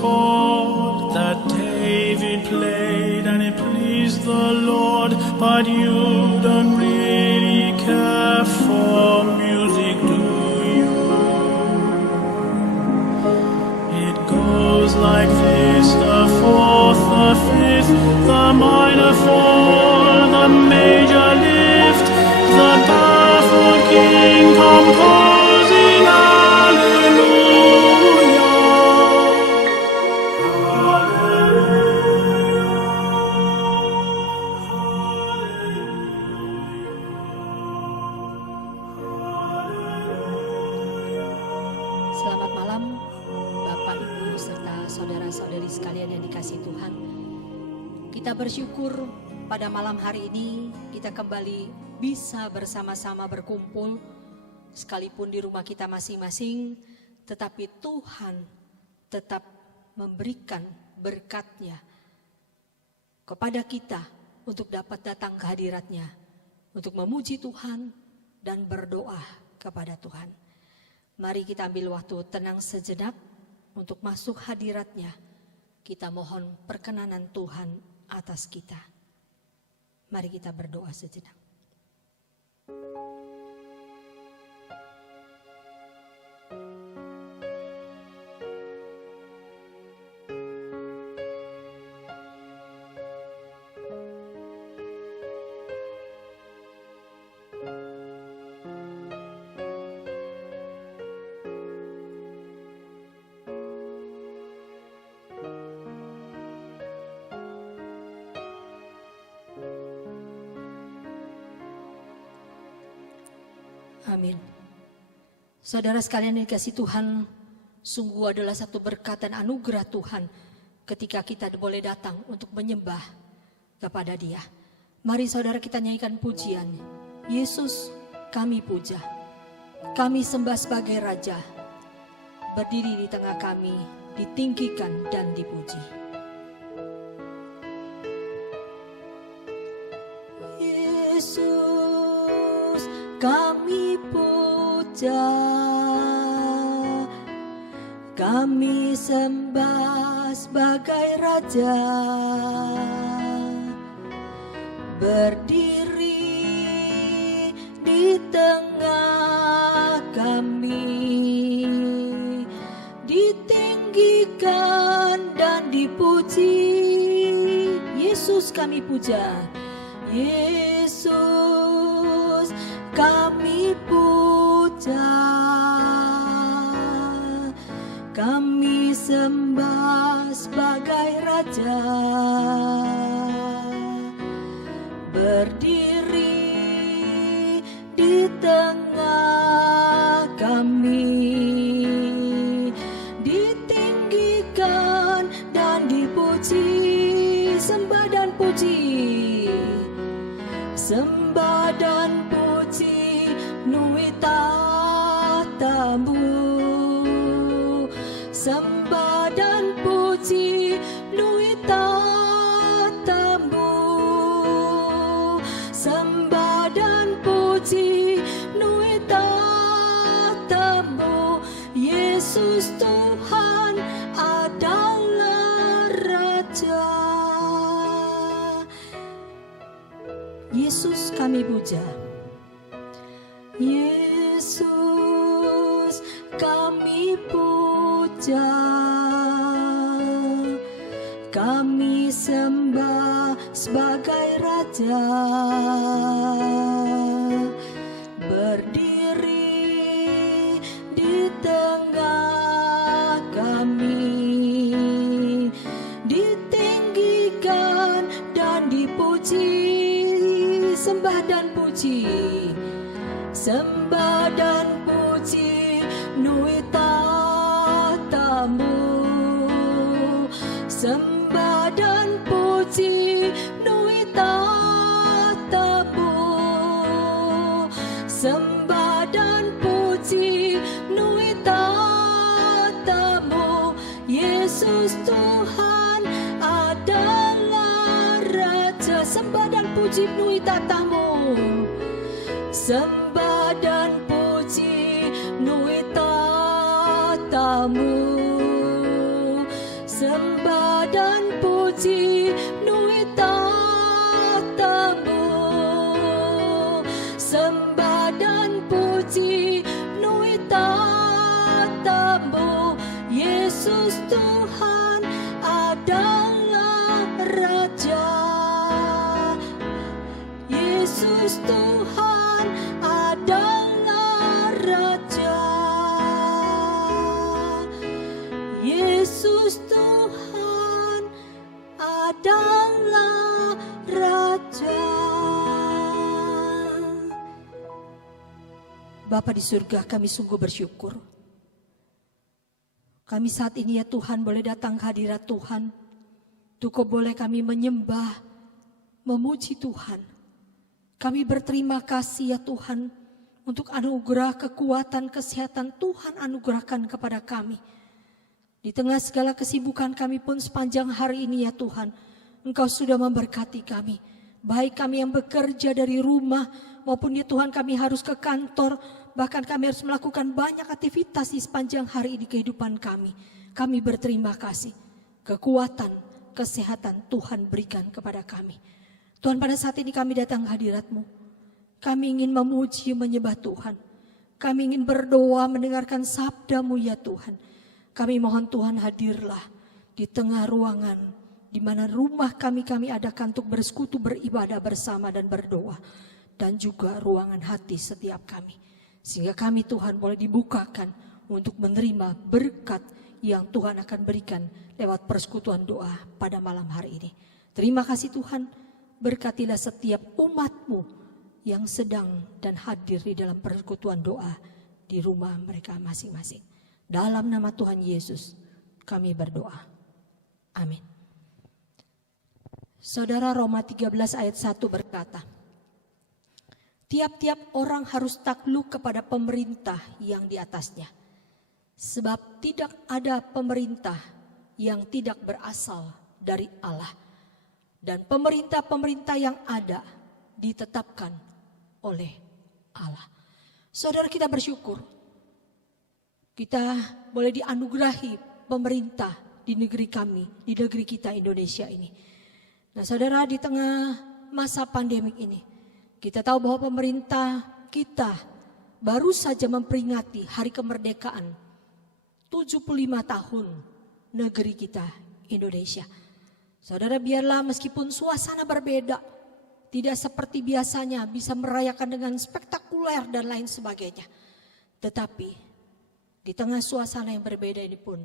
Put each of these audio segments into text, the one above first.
chord that David played and it pleased the Lord, but you don't really care for music, do you? It goes like this: the fourth, the fifth, the minor fall, the major lift, the baffled king composing hallelujah. Selamat malam Bapak, Ibu, serta saudara-saudari sekalian yang dikasihi Tuhan. Kita bersyukur pada malam hari ini kita kembali bisa bersama-sama berkumpul, sekalipun di rumah kita masing-masing, tetapi Tuhan tetap memberikan berkat-Nya kepada kita untuk dapat datang ke hadirat-Nya, untuk memuji Tuhan dan berdoa kepada Tuhan. Mari kita ambil waktu tenang sejenak untuk masuk hadirat-Nya. Kita mohon perkenanan Tuhan atas kita. Mari kita berdoa sejenak. Amin. Saudara sekalian yang dikasihi Tuhan, sungguh adalah satu berkat dan anugerah Tuhan ketika kita boleh datang untuk menyembah kepada Dia. Mari saudara kita nyanyikan pujian. Yesus kami puja, kami sembah sebagai Raja, berdiri di tengah kami, ditinggikan dan dipuji. Yesus kami puja, kami sembah sebagai Raja, berdiri di tengah kami, ditinggikan dan dipuji. Yesus kami puja, Yesus kami puja, kami sembah sebagai Raja, berdiri di tengah kami, ditinggikan dan dipuji. Sembah dan puji, sembah dan puji, nui tatamu. Sembah dan puji, nui tatamu. Sembah dan puji, nui tatamu. Yesus Tuhan adalah Raja. Yesus kami puja, Yesus kami puja, kami sembah sebagai Raja, berdiri di tengah kami, ditinggikan dan dipuji. Sembah dan puji, sembah dan puji, nui tatamu. Sembah dan puji, nui tatamu. Sembah dan puji, nui tatamu. Yesus Tuhan adalah Raja. Sembah dan puji, nui tatamu. Sembah dan puji, nui tatamu. dan puji nui tatamu, sembah dan puji nui tatamu. Yesus Tuhan adalah Raja, Yesus Tuhan adalah Raja, Yesus Tuhan adalah Raja. Bapa di surga, kami sungguh bersyukur. Kami saat ini ya Tuhan boleh datang ke hadirat Tuhan. Cukup boleh kami menyembah, memuji Tuhan. Kami berterima kasih ya Tuhan untuk anugerah kekuatan kesehatan Tuhan anugerahkan kepada kami. Di tengah segala kesibukan kami pun sepanjang hari ini ya Tuhan, Engkau sudah memberkati kami. Baik kami yang bekerja dari rumah maupun ya Tuhan kami harus ke kantor. Bahkan kami harus melakukan banyak aktivitas di sepanjang hari ini kehidupan kami. Kami berterima kasih. Kekuatan, kesehatan Tuhan berikan kepada kami. Tuhan, pada saat ini kami datang ke hadirat-Mu. Kami ingin memuji, menyembah Tuhan. Kami ingin berdoa, mendengarkan sabda-Mu ya Tuhan. Kami mohon Tuhan hadirlah di tengah ruangan di mana rumah kami adakan untuk bersekutu, beribadah bersama dan berdoa. Dan juga ruangan hati setiap kami. Sehingga kami Tuhan boleh dibukakan untuk menerima berkat yang Tuhan akan berikan lewat persekutuan doa pada malam hari ini. Terima kasih Tuhan, berkatilah setiap umat-Mu yang sedang dan hadir di dalam persekutuan doa di rumah mereka masing-masing. Dalam nama Tuhan Yesus kami berdoa. Amin. Saudara, Roma 13 ayat 1 berkata, tiap-tiap orang harus takluk kepada pemerintah yang di atasnya. Sebab tidak ada pemerintah yang tidak berasal dari Allah. Dan pemerintah-pemerintah yang ada ditetapkan oleh Allah. Saudara, kita bersyukur. Kita boleh dianugerahi pemerintah di negeri kami, di negeri kita Indonesia ini. Nah saudara, di tengah masa pandemik ini, kita tahu bahwa pemerintah kita baru saja memperingati hari kemerdekaan 75 tahun negeri kita Indonesia. Saudara, biarlah meskipun suasana berbeda, tidak seperti biasanya bisa merayakan dengan spektakuler dan lain sebagainya. Tetapi di tengah suasana yang berbeda ini pun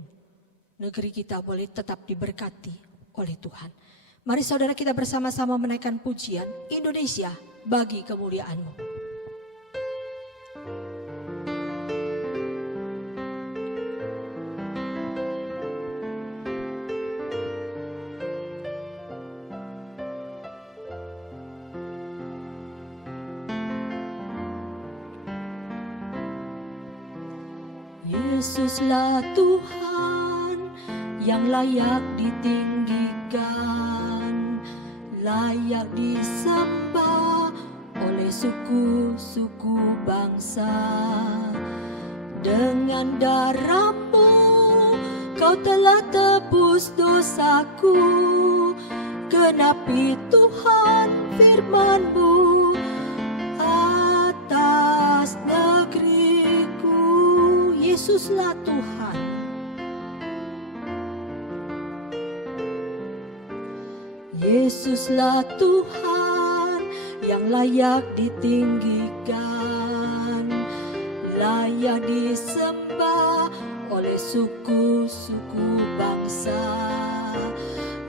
negeri kita boleh tetap diberkati oleh Tuhan. Mari saudara kita bersama-sama menaikkan pujian Indonesia bagi kemuliaan-Mu. Yesuslah Tuhan yang layak ditinggikan, layak disembah oleh suku-suku bangsa. Dengan darah-Mu Kau telah tebus dosaku, genapi Tuhan firman-Mu atas negeriku. Yesuslah Tuhan. Yesuslah Tuhan yang layak ditinggikan, layak disembah oleh suku-suku bangsa.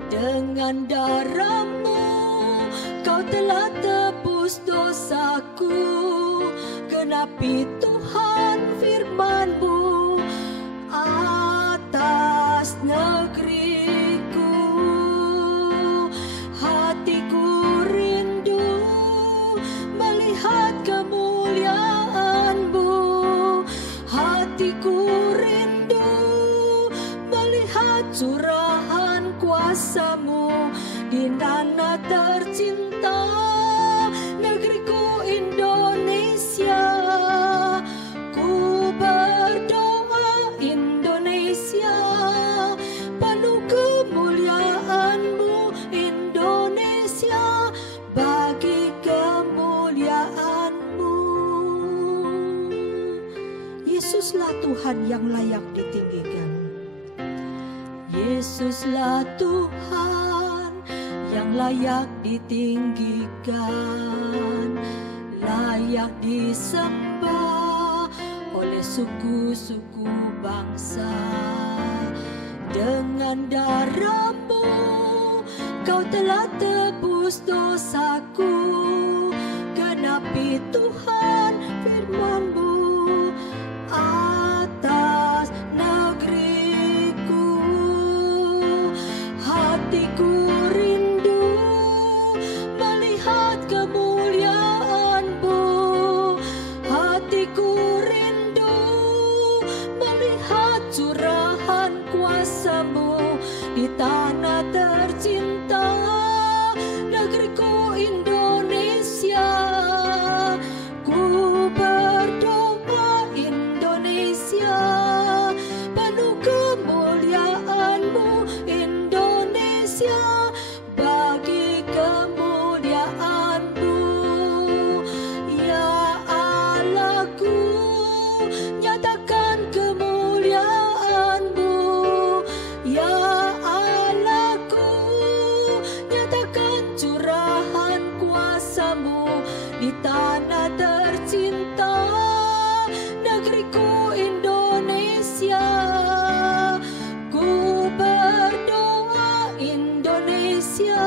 Dengan darah-Mu Kau telah tebus dosaku, genapi Tuhan firman-Mu atas negeriku. Hatiku rindu melihat kemuliaan-Mu, hatiku rindu melihat curahan kuasa-Mu di tanah tercinta negeriku Indonesia. Ku berdoa Yesuslah Tuhan yang layak ditinggikan. Yesuslah Tuhan yang layak ditinggikan, layak disembah oleh suku-suku bangsa. Dengan darah-Mu Kau telah tebus dosaku. Genapi Tuhan firman-Mu atas negeriku. Hatiku rindu melihat kemuliaan-Mu. Hatiku rindu melihat curahan kuasa-Mu di tanah tercinta, negeriku Indonesia. Ku berdoa Indonesia, penuh kemuliaan-Mu Indonesia, bagi kemuliaan-Mu. Ya Allahku, nyatakan kemuliaan-Mu. Ya Allahku, nyatakan curahan kuasa-Mu di tanah tercinta, negeriku Indonesia. Ku berdoa Indonesia,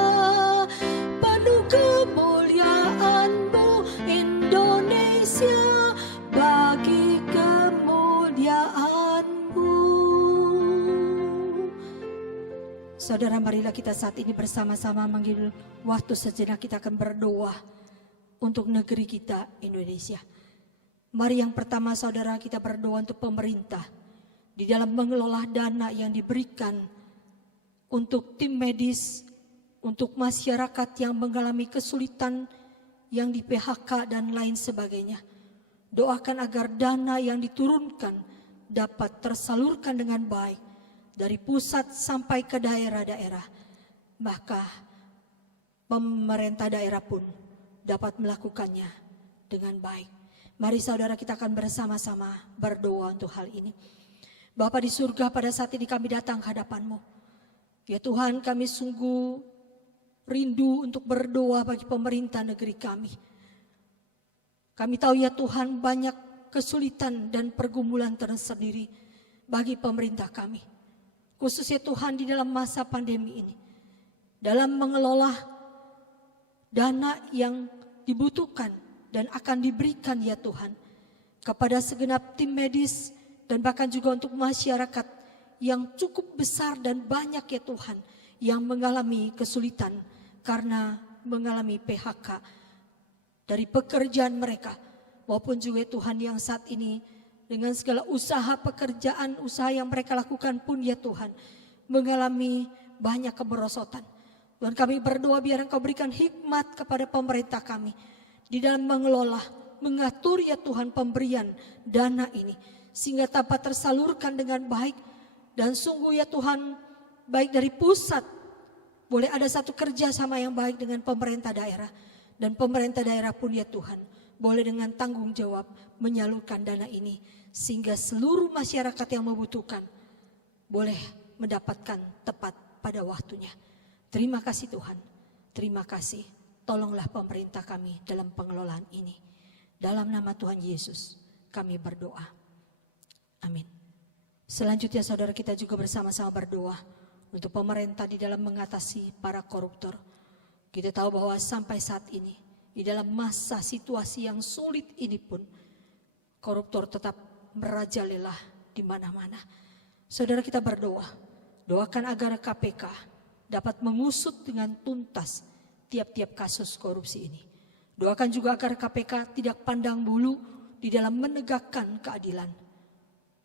penuh kemuliaan-Mu Indonesia, bagi kemuliaan-Mu. Saudara, marilah kita saat ini bersama-sama mengambil waktu sejenak, kita akan berdoa untuk negeri kita Indonesia. Mari yang pertama saudara, kita berdoa untuk pemerintah di dalam mengelola dana yang diberikan untuk tim medis, untuk masyarakat yang mengalami kesulitan, yang di PHK dan lain sebagainya. Doakan agar dana yang diturunkan dapat tersalurkan dengan baik dari pusat sampai ke daerah-daerah. Maka pemerintah daerah pun dapat melakukannya dengan baik. Mari saudara, kita akan bersama-sama berdoa untuk hal ini. Bapa di surga, pada saat ini kami datang ke hadapan-Mu. Ya Tuhan, kami sungguh rindu untuk berdoa bagi pemerintah negeri kami. Kami tahu ya Tuhan, banyak kesulitan dan pergumulan tersendiri bagi pemerintah kami. Khususnya Tuhan di dalam masa pandemi ini. Dalam mengelola dana yang dibutuhkan dan akan diberikan ya Tuhan kepada segenap tim medis dan bahkan juga untuk masyarakat yang cukup besar dan banyak ya Tuhan yang mengalami kesulitan karena mengalami PHK dari pekerjaan mereka, maupun juga Tuhan yang saat ini dengan segala usaha pekerjaan, usaha yang mereka lakukan pun ya Tuhan mengalami banyak kemerosotan. Tuhan, kami berdoa biar Engkau berikan hikmat kepada pemerintah kami di dalam mengelola, mengatur ya Tuhan pemberian dana ini sehingga dapat tersalurkan dengan baik. Dan sungguh ya Tuhan, baik dari pusat boleh ada satu kerjasama yang baik dengan pemerintah daerah, dan pemerintah daerah pun ya Tuhan boleh dengan tanggung jawab menyalurkan dana ini sehingga seluruh masyarakat yang membutuhkan boleh mendapatkan tepat pada waktunya. Terima kasih Tuhan, terima kasih. Tolonglah pemerintah kami dalam pengelolaan ini. Dalam nama Tuhan Yesus kami berdoa. Amin. Selanjutnya saudara, kita juga bersama-sama berdoa untuk pemerintah di dalam mengatasi para koruptor. Kita tahu bahwa sampai saat ini di dalam masa situasi yang sulit ini pun koruptor tetap merajalela di mana-mana. Saudara, kita berdoa, doakan agar KPK dapat mengusut dengan tuntas tiap-tiap kasus korupsi ini. Doakan juga agar KPK tidak pandang bulu di dalam menegakkan keadilan.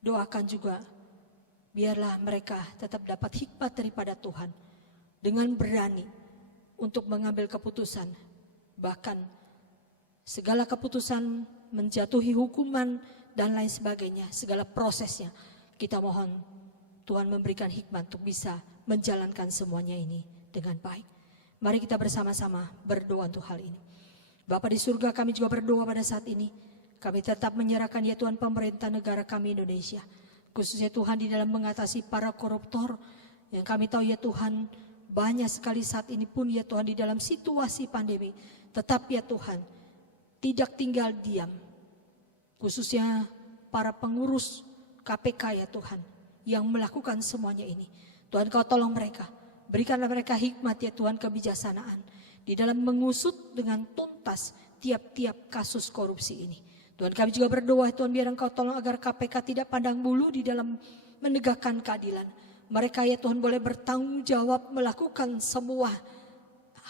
Doakan juga biarlah mereka tetap dapat hikmat daripada Tuhan dengan berani untuk mengambil keputusan, bahkan segala keputusan menjatuhi hukuman dan lain sebagainya, segala prosesnya. Kita mohon Tuhan memberikan hikmat untuk bisa menjalankan semuanya ini dengan baik. Mari kita bersama-sama berdoa untuk hal ini. Bapa di surga, kami juga berdoa pada saat ini Kami tetap menyerahkan ya Tuhan pemerintah negara kami Indonesia. Khususnya Tuhan di dalam mengatasi para koruptor. Yang kami tahu ya Tuhan banyak sekali saat ini pun ya Tuhan di dalam situasi pandemi. Tetap ya Tuhan tidak tinggal diam. Khususnya para pengurus KPK ya Tuhan yang melakukan semuanya ini. Tuhan Kau tolong mereka. Berikanlah mereka hikmat ya Tuhan, kebijaksanaan. Di dalam mengusut dengan tuntas tiap-tiap kasus korupsi ini. Tuhan kami juga berdoa Tuhan biar Engkau tolong agar KPK tidak pandang bulu di dalam menegakkan keadilan. Mereka ya Tuhan boleh bertanggung jawab melakukan semua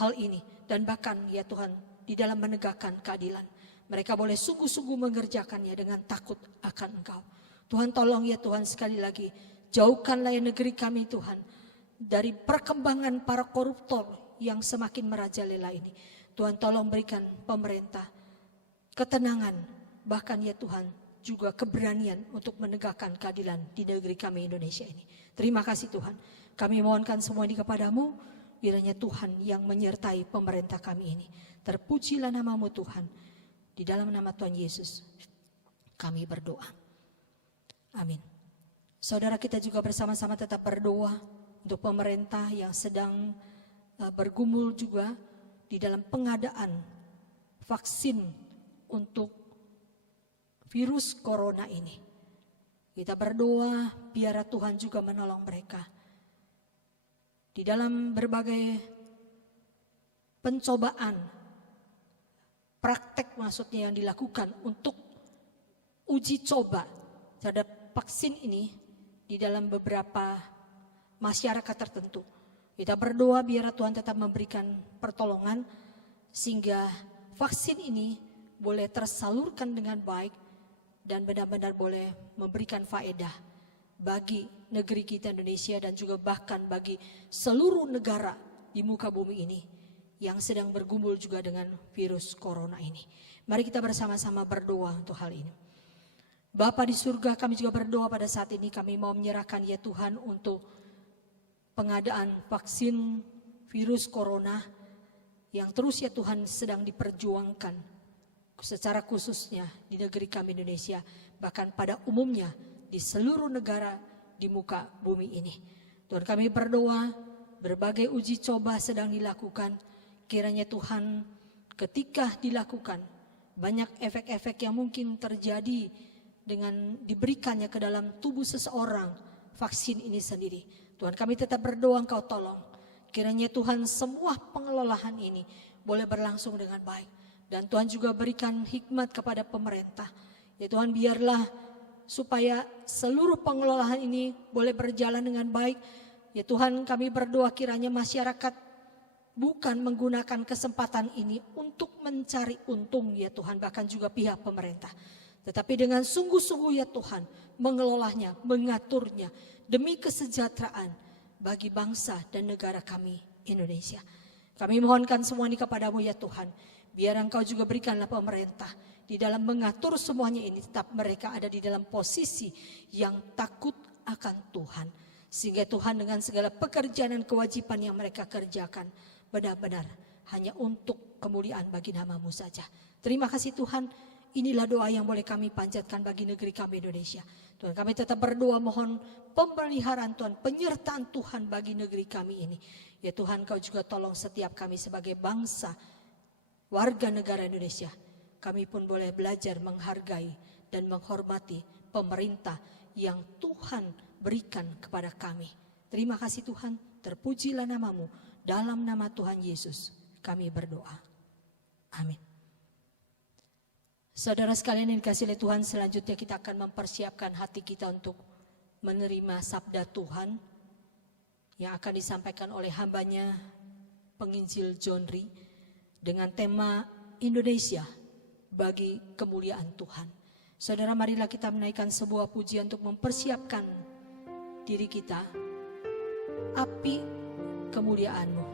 hal ini. Dan bahkan ya Tuhan di dalam menegakkan keadilan. Mereka boleh sungguh-sungguh mengerjakannya dengan takut akan Engkau. Tuhan tolong ya Tuhan sekali lagi. Jauhkanlah ya negeri kami Tuhan. Dari perkembangan para koruptor yang semakin merajalela ini. Tuhan tolong berikan pemerintah ketenangan. Bahkan ya Tuhan juga keberanian untuk menegakkan keadilan di negeri kami Indonesia ini. Terima kasih Tuhan. Kami mohonkan semua ini kepadamu. Kiranya Tuhan yang menyertai pemerintah kami ini. Terpujilah namamu Tuhan. Di dalam nama Tuhan Yesus kami berdoa. Amin. Saudara kita juga bersama-sama tetap berdoa untuk pemerintah yang sedang bergumul juga di dalam pengadaan vaksin untuk virus corona ini. Kita berdoa biar Tuhan juga menolong mereka. Di dalam berbagai pencobaan, praktek maksudnya yang dilakukan untuk uji coba terhadap vaksin ini di dalam beberapa masyarakat tertentu. Kita berdoa biar Tuhan tetap memberikan pertolongan sehingga vaksin ini boleh tersalurkan dengan baik dan benar-benar boleh memberikan faedah bagi negeri kita Indonesia dan juga bahkan bagi seluruh negara di muka bumi ini yang sedang bergumul juga dengan virus corona ini. Mari kita bersama-sama berdoa untuk hal ini. Bapa di surga, kami juga berdoa pada saat ini, kami mau menyerahkan ya Tuhan untuk pengadaan vaksin virus corona yang terus ya Tuhan sedang diperjuangkan secara khususnya di negeri kami Indonesia, bahkan pada umumnya di seluruh negara di muka bumi ini. Tuhan kami berdoa, berbagai uji coba sedang dilakukan, kiranya Tuhan ketika dilakukan banyak efek-efek yang mungkin terjadi dengan diberikannya ke dalam tubuh seseorang vaksin ini sendiri. Tuhan kami tetap berdoa Engkau tolong, kiranya Tuhan semua pengelolaan ini boleh berlangsung dengan baik. Dan Tuhan juga berikan hikmat kepada pemerintah. Ya Tuhan biarlah supaya seluruh pengelolaan ini boleh berjalan dengan baik. Ya Tuhan kami berdoa kiranya masyarakat bukan menggunakan kesempatan ini untuk mencari untung ya Tuhan. Bahkan juga pihak pemerintah. Tetapi dengan sungguh-sungguh ya Tuhan mengelolanya, mengaturnya demi kesejahteraan bagi bangsa dan negara kami Indonesia. Kami mohonkan semua ini kepadamu ya Tuhan. Biar Engkau juga berikanlah pemerintah di dalam mengatur semuanya ini tetap mereka ada di dalam posisi yang takut akan Tuhan. Sehingga Tuhan dengan segala pekerjaan dan kewajiban yang mereka kerjakan benar-benar hanya untuk kemuliaan bagi nama-Mu saja. Terima kasih Tuhan, inilah doa yang boleh kami panjatkan bagi negeri kami Indonesia. Tuhan kami tetap berdoa mohon pemeliharaan Tuhan, penyertaan Tuhan bagi negeri kami ini. Ya Tuhan Kau juga tolong setiap kami sebagai bangsa warga negara Indonesia, kami pun boleh belajar menghargai dan menghormati pemerintah yang Tuhan berikan kepada kami. Terima kasih Tuhan, terpujilah nama-Mu. Dalam nama Tuhan Yesus kami berdoa. Amin. Saudara sekalian yang dikasihi oleh Tuhan, selanjutnya kita akan mempersiapkan hati kita untuk menerima sabda Tuhan yang akan disampaikan oleh hambanya penginjil John Ri. Dengan tema Indonesia bagi kemuliaan Tuhan. Saudara marilah kita menaikkan sebuah pujian untuk mempersiapkan diri kita. Api kemuliaan-Mu.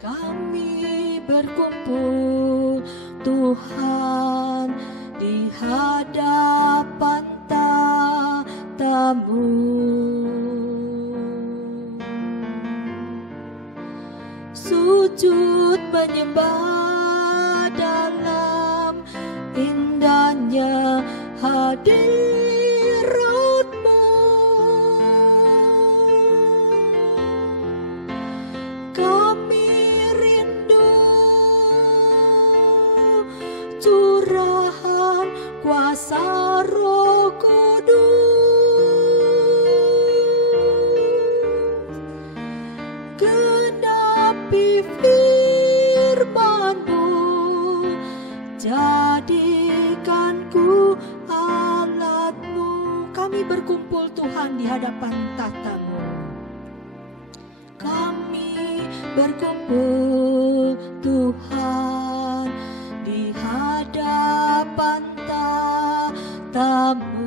Kami berkumpul Tuhan di hadapan tatamu. sujud menyembah dalam indahnya hadirat-Mu. Kami rindu curahan kuasa Roh Kudus, genapi firman-Mu, jadikanku alat-Mu. Kami berkumpul Tuhan di hadapan tata-Mu. Kami berkumpul Tuhan di hadapan tata-Mu.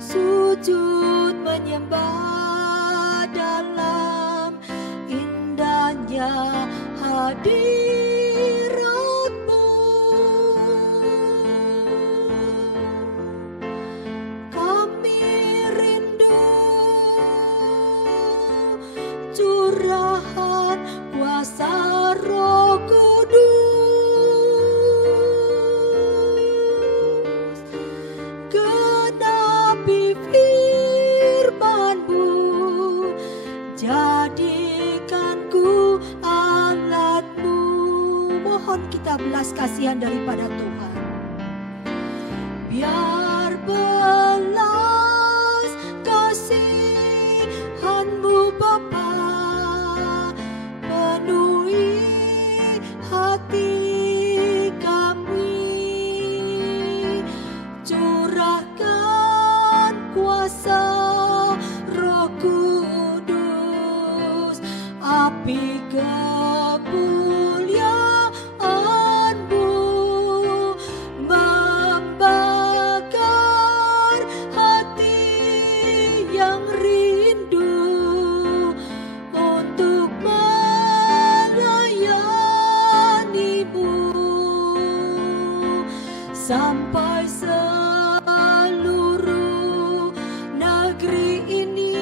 Sujud menyembah dalam indahnya hadirat-Mu. Kami rindu curahan kuasa Roh Kudus, genapi firman-Mu, jadikanku alat-Mu. Mohon kita belas kasihan daripada Tuhan. Biar belas kasihan-Mu Bapa penuhi hati kami, curahkan kuasa Roh Kudus, api kemuliaan-Mu membakar hati yang rindu untuk melayani-Mu, sampai seluruh negeri ini,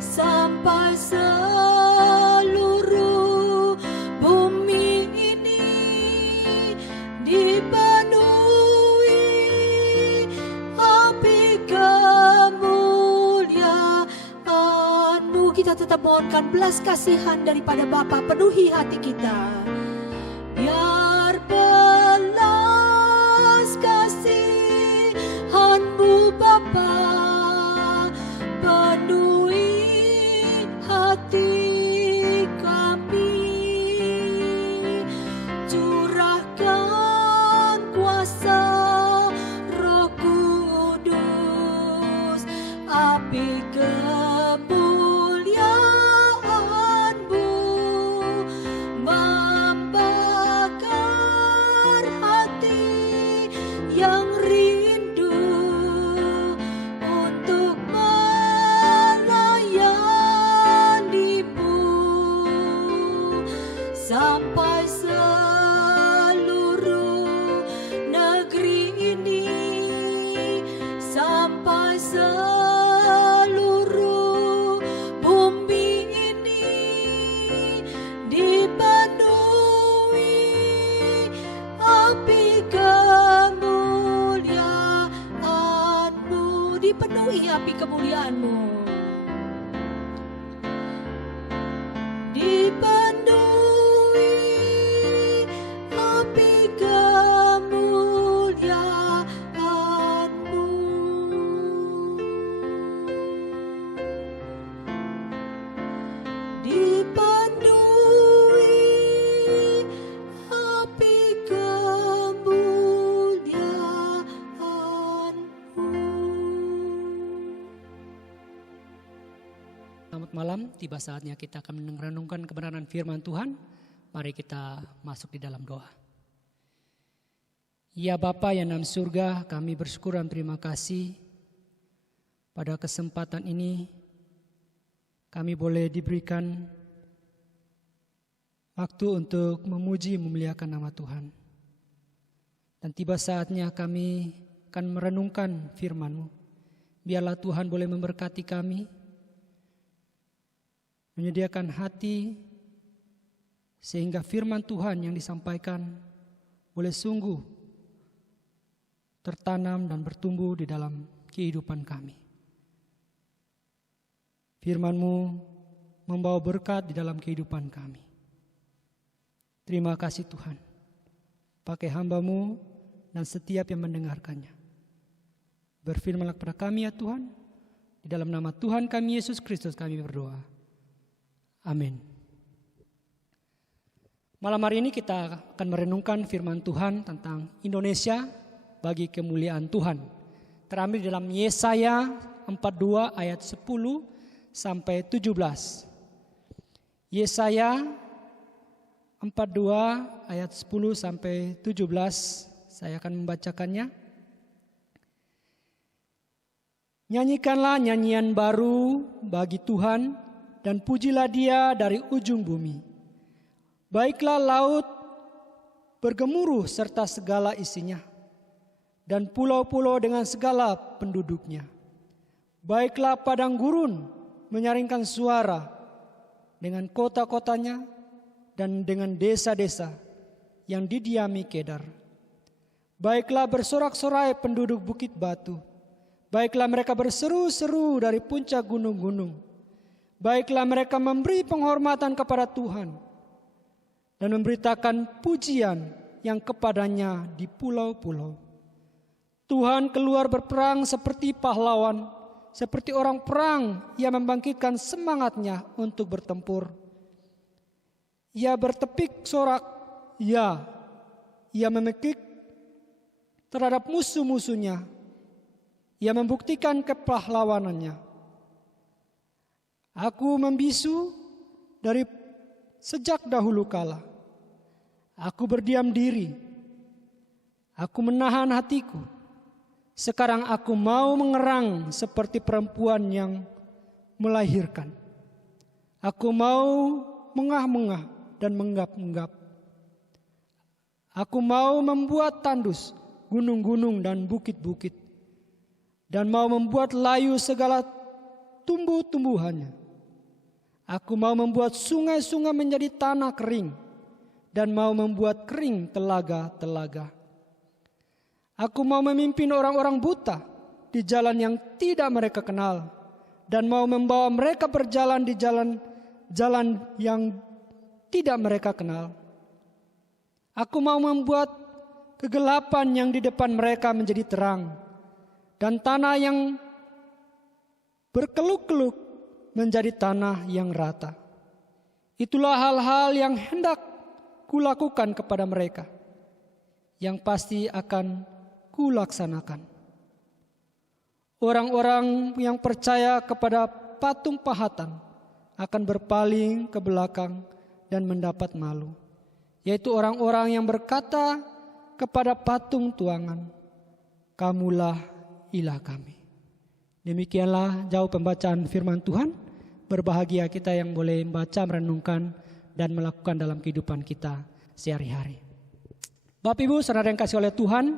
sampai seluruh bumi ini dipenuhi api kemuliaan-Mu. Kita tetap mohonkan belas kasihan daripada Bapa penuhi hati kita. Biar belas kasihan-Mu Bapa penuhi hati kami, curahkan kuasa Roh Kudus, api kemuliaan-Mu membakar hati yang rindu untuk melayani-Mu, sampai seluruh negeri ini, sampai seluruh bumi ini dipenuhi api kemuliaan-Mu, dipenuhi api kemuliaan-Mu, dipenuhi api kemuliaan-Mu. Dipenuhi api kemuliaan-Mu. Selamat malam, tiba saatnya kita akan merenungkan kebenaran firman Tuhan. Mari kita masuk di dalam doa. Ya Bapa yang dalam surga, kami bersyukur dan terima kasih pada kesempatan ini kami boleh diberikan waktu untuk memuji memuliakan nama Tuhan. Dan tiba saatnya kami akan merenungkan firman-Mu. Biarlah Tuhan boleh memberkati kami, menyediakan hati sehingga firman Tuhan yang disampaikan boleh sungguh tertanam dan bertumbuh di dalam kehidupan kami. Firman-Mu membawa berkat di dalam kehidupan kami. Terima kasih Tuhan. Pakai hamba-Mu dan setiap yang mendengarkannya. Berfirmanlah kepada kami ya Tuhan. Di dalam nama Tuhan kami Yesus Kristus kami berdoa. Amin. Malam hari ini kita akan merenungkan firman Tuhan tentang Indonesia bagi kemuliaan Tuhan. Terambil dalam Yesaya 42 ayat 10 sampai 17. Yesaya 42 ayat 10 sampai 17, saya akan membacakannya. Nyanyikanlah nyanyian baru bagi Tuhan dan pujilah Dia dari ujung bumi. Baiklah laut bergemuruh serta segala isinya, dan pulau-pulau dengan segala penduduknya. Baiklah padang gurun menyaringkan suara dengan kota-kotanya dan dengan desa-desa yang didiami Kedar. Baiklah bersorak-sorai penduduk bukit batu. Baiklah mereka berseru-seru dari puncak gunung-gunung. Baiklah mereka memberi penghormatan kepada Tuhan dan memberitakan pujian yang kepadanya di pulau-pulau. Tuhan keluar berperang seperti pahlawan, seperti orang perang yang membangkitkan semangatnya untuk bertempur. Ia bertepik sorak, ia memekik terhadap musuh-musuhnya. Ia membuktikan kepahlawanannya. Aku membisu dari sejak dahulu kala. Aku berdiam diri. Aku menahan hatiku. Sekarang aku mau mengerang seperti perempuan yang melahirkan. Aku mau mengah-mengah dan menggap-enggap. Aku mau membuat tandus gunung-gunung dan bukit-bukit, dan mau membuat layu segala tumbuh-tumbuhannya. Aku mau membuat sungai-sungai menjadi tanah kering, dan mau membuat kering telaga-telaga. Aku mau memimpin orang-orang buta di jalan yang tidak mereka kenal, dan mau membawa mereka berjalan di jalan yang tidak mereka kenal. Aku mau membuat kegelapan yang di depan mereka menjadi terang, dan tanah yang berkeluk-keluk menjadi tanah yang rata. Itulah hal-hal yang hendak kulakukan kepada mereka, yang pasti akan kulaksanakan. Orang-orang yang percaya kepada patung pahatan akan berpaling ke belakang dan mendapat malu, yaitu orang-orang yang berkata kepada patung tuangan, "Kamulah ilah kami." Demikianlah jauh pembacaan firman Tuhan. Berbahagia kita yang boleh membaca, merenungkan, dan melakukan dalam kehidupan kita sehari-hari. Bapak Ibu, saudara yang kasih oleh Tuhan,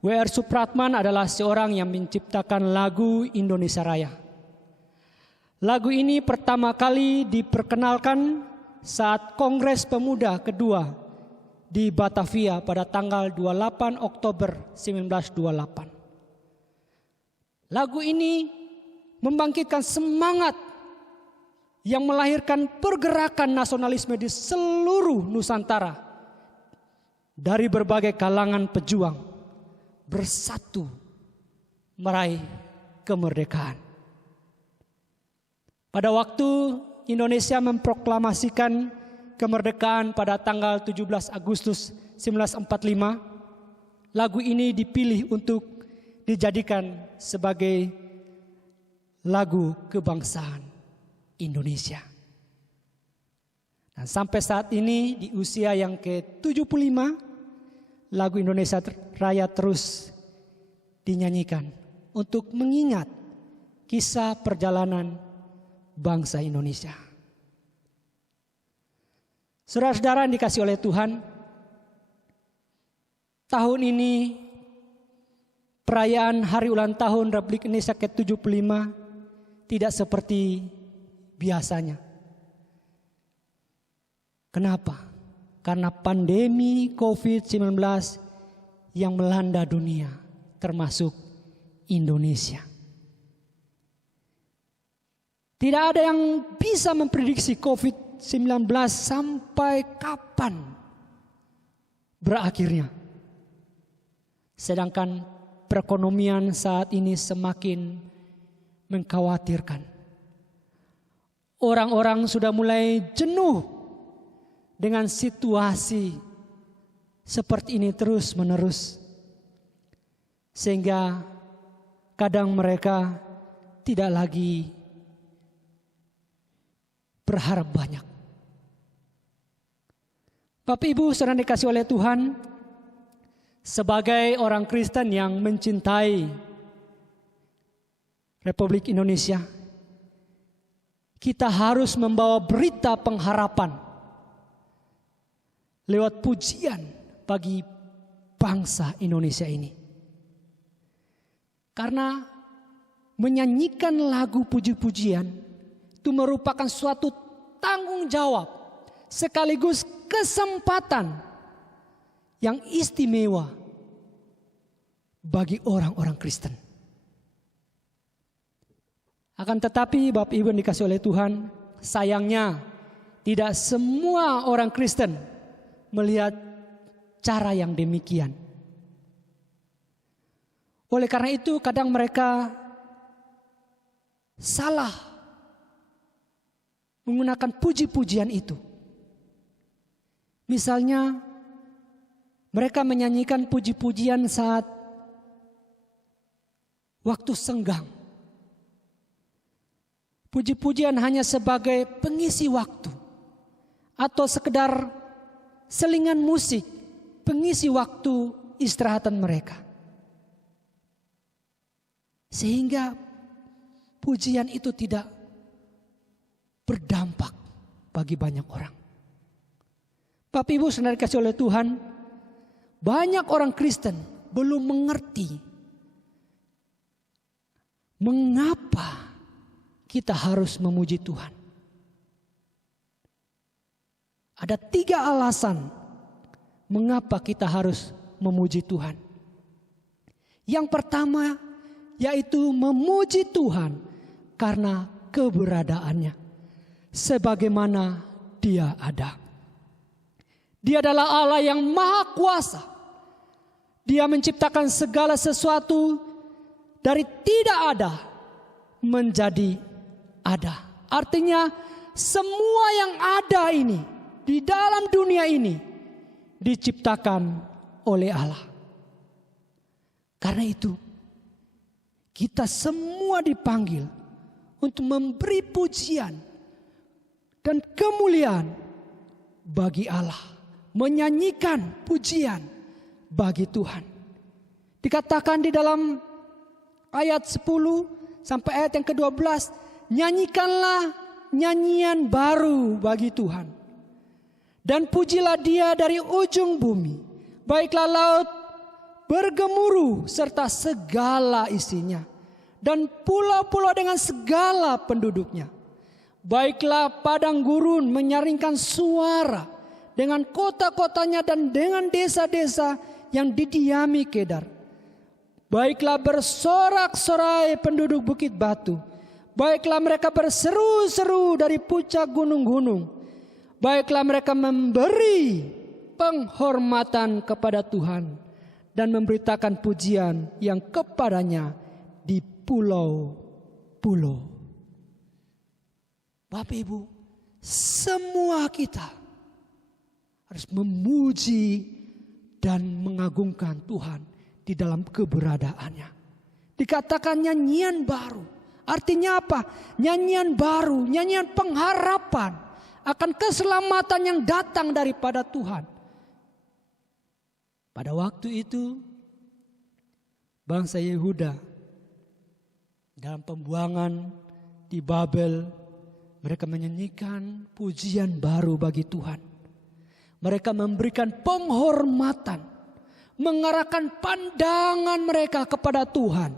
W.R. Supratman adalah seorang yang menciptakan lagu Indonesia Raya. Lagu ini pertama kali diperkenalkan saat Kongres Pemuda kedua di Batavia pada tanggal 28 Oktober 1928. Lagu ini membangkitkan semangat yang melahirkan pergerakan nasionalisme di seluruh Nusantara. Dari berbagai kalangan pejuang bersatu meraih kemerdekaan. Pada waktu Indonesia memproklamasikan kemerdekaan pada tanggal 17 Agustus 1945, lagu ini dipilih untuk dijadikan sebagai lagu kebangsaan Indonesia. Dan sampai saat ini di usia yang ke-75, lagu Indonesia Raya terus dinyanyikan untuk mengingat kisah perjalanan bangsa Indonesia. Saudara-saudara yang dikasihi oleh Tuhan, tahun ini perayaan hari ulang tahun Republik Indonesia ke-75 tidak seperti biasanya. Kenapa? Karena pandemi COVID-19 yang melanda dunia, termasuk Indonesia. Tidak ada yang bisa memprediksi COVID-19 sampai kapan berakhirnya. Sedangkan perekonomian saat ini semakin mengkhawatirkan. Orang-orang sudah mulai jenuh dengan situasi seperti ini terus-menerus. Sehingga kadang mereka tidak lagi berharap banyak. Bapak Ibu saudara dikasih oleh Tuhan, sebagai orang Kristen yang mencintai Republik Indonesia, kita harus membawa berita pengharapan lewat pujian bagi bangsa Indonesia ini. Karena menyanyikan lagu puji-pujian itu merupakan suatu tanggung jawab sekaligus kesempatan yang istimewa bagi orang-orang Kristen. Akan tetapi Bapak Ibu yang dikasih oleh Tuhan, sayangnya tidak semua orang Kristen melihat cara yang demikian. Oleh karena itu kadang mereka salah menggunakan puji-pujian itu. Misalnya mereka menyanyikan puji-pujian saat waktu senggang. Puji-pujian hanya sebagai pengisi waktu atau sekedar selingan musik pengisi waktu istirahatan mereka. Sehingga pujian itu tidak berdampak bagi banyak orang. Bapak Ibu saudara dikasih oleh Tuhan, banyak orang Kristen belum mengerti mengapa kita harus memuji Tuhan. Ada 3 alasan mengapa kita harus memuji Tuhan. Yang pertama yaitu memuji Tuhan karena keberadaannya, sebagaimana Dia ada. Dia adalah Allah yang maha kuasa. Dia menciptakan segala sesuatu dari tidak ada menjadi ada. Artinya semua yang ada ini di dalam dunia ini diciptakan oleh Allah. Karena itu kita semua dipanggil untuk memberi pujian dan kemuliaan bagi Allah. Menyanyikan pujian bagi Tuhan. Dikatakan di dalam ayat 10 sampai ayat yang ke-12, nyanyikanlah nyanyian baru bagi Tuhan. Dan pujilah Dia dari ujung bumi. Baiklah laut bergemuruh serta segala isinya. Dan pulau-pulau dengan segala penduduknya. Baiklah padang gurun menyaringkan suara dengan kota-kotanya dan dengan desa-desa yang didiami Kedar. Baiklah bersorak-sorai penduduk Bukit Batu. Baiklah mereka berseru-seru dari puncak gunung-gunung. Baiklah mereka memberi penghormatan kepada Tuhan dan memberitakan pujian yang kepadanya di pulau-pulau. Bapak Ibu, semua kita harus memuji dan mengagungkan Tuhan di dalam keberadaannya. Dikatakan nyanyian baru. Artinya apa? Nyanyian baru, nyanyian pengharapan akan keselamatan yang datang daripada Tuhan. Pada waktu itu bangsa Yehuda dalam pembuangan di Babel, mereka menyanyikan pujian baru bagi Tuhan. Mereka memberikan penghormatan, mengarahkan pandangan mereka kepada Tuhan.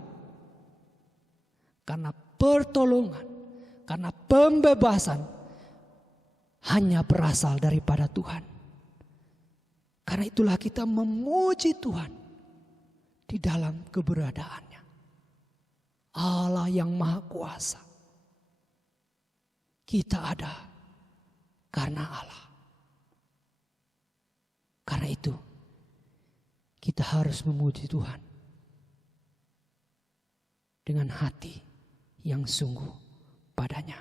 Karena pertolongan, karena pembebasan, hanya berasal daripada Tuhan. Karena itulah kita memuji Tuhan di dalam keberadaannya. Allah yang Maha Kuasa. Kita ada karena Allah. Karena itu kita harus memuji Tuhan dengan hati yang sungguh padanya.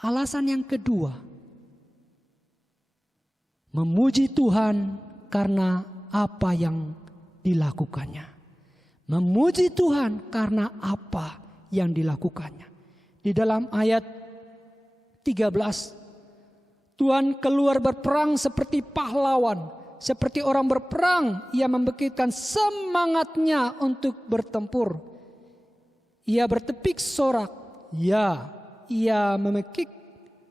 Alasan yang kedua, memuji Tuhan karena apa yang dilakukannya. Memuji Tuhan karena apa yang dilakukannya. Di dalam ayat 13, Tuhan keluar berperang seperti pahlawan, seperti orang berperang. Ia membangkitkan semangatnya untuk bertempur. Ia bertepik sorak, ia memekik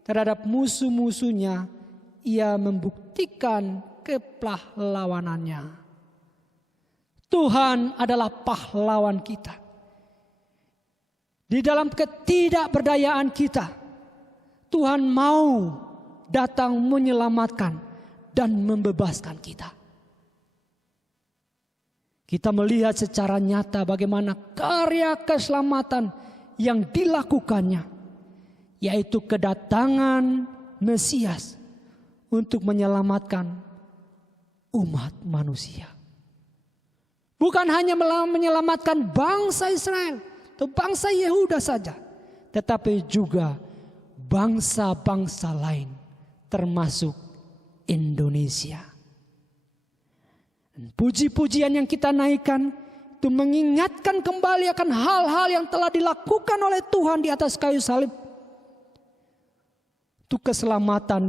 terhadap musuh-musuhnya. Ia membuktikan kepahlawanannya. Tuhan adalah pahlawan kita. Di dalam ketidakberdayaan kita, Tuhan mau datang menyelamatkan dan membebaskan kita. Kita melihat secara nyata bagaimana karya keselamatan yang dilakukannya, yaitu kedatangan Mesias untuk menyelamatkan umat manusia. Bukan hanya menyelamatkan bangsa Israel atau bangsa Yehuda saja, tetapi juga bangsa-bangsa lain termasuk Indonesia. Dan puji-pujian yang kita naikkan itu mengingatkan kembali akan hal-hal yang telah dilakukan oleh Tuhan di atas kayu salib. Itu keselamatan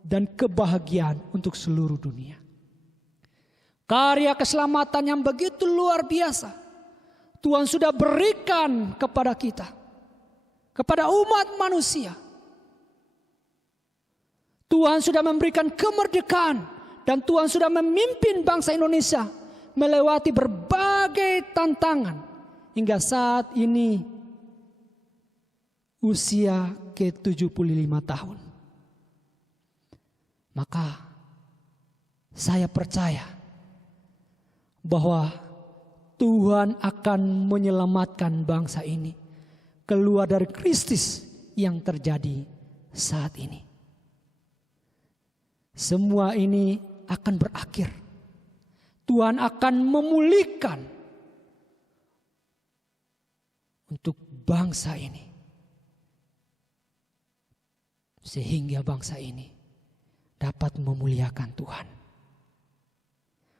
dan kebahagiaan untuk seluruh dunia. Karya keselamatan yang begitu luar biasa Tuhan sudah berikan kepada kita, kepada umat manusia. Tuhan sudah memberikan kemerdekaan dan Tuhan sudah memimpin bangsa Indonesia melewati berbagai tantangan hingga saat ini usia ke-75 tahun. Maka saya percaya bahwa Tuhan akan menyelamatkan bangsa ini keluar dari krisis yang terjadi saat ini. Semua ini akan berakhir. Tuhan akan memulihkan untuk bangsa ini. Sehingga bangsa ini dapat memuliakan Tuhan.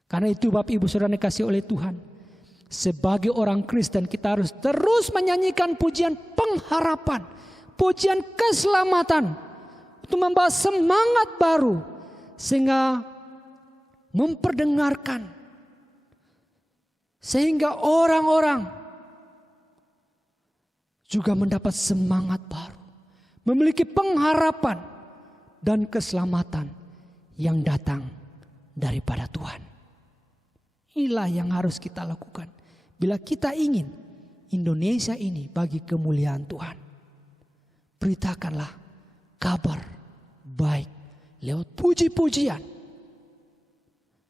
Karena itu Bapak Ibu Saudara dikasih oleh Tuhan, sebagai orang Kristen kita harus terus menyanyikan pujian pengharapan, pujian keselamatan untuk membawa semangat baru sehingga memperdengarkan, sehingga orang-orang juga mendapat semangat baru, memiliki pengharapan dan keselamatan yang datang daripada Tuhan. Inilah yang harus kita lakukan bila kita ingin Indonesia ini bagi kemuliaan Tuhan. Beritakanlah kabar baik lewat puji-pujian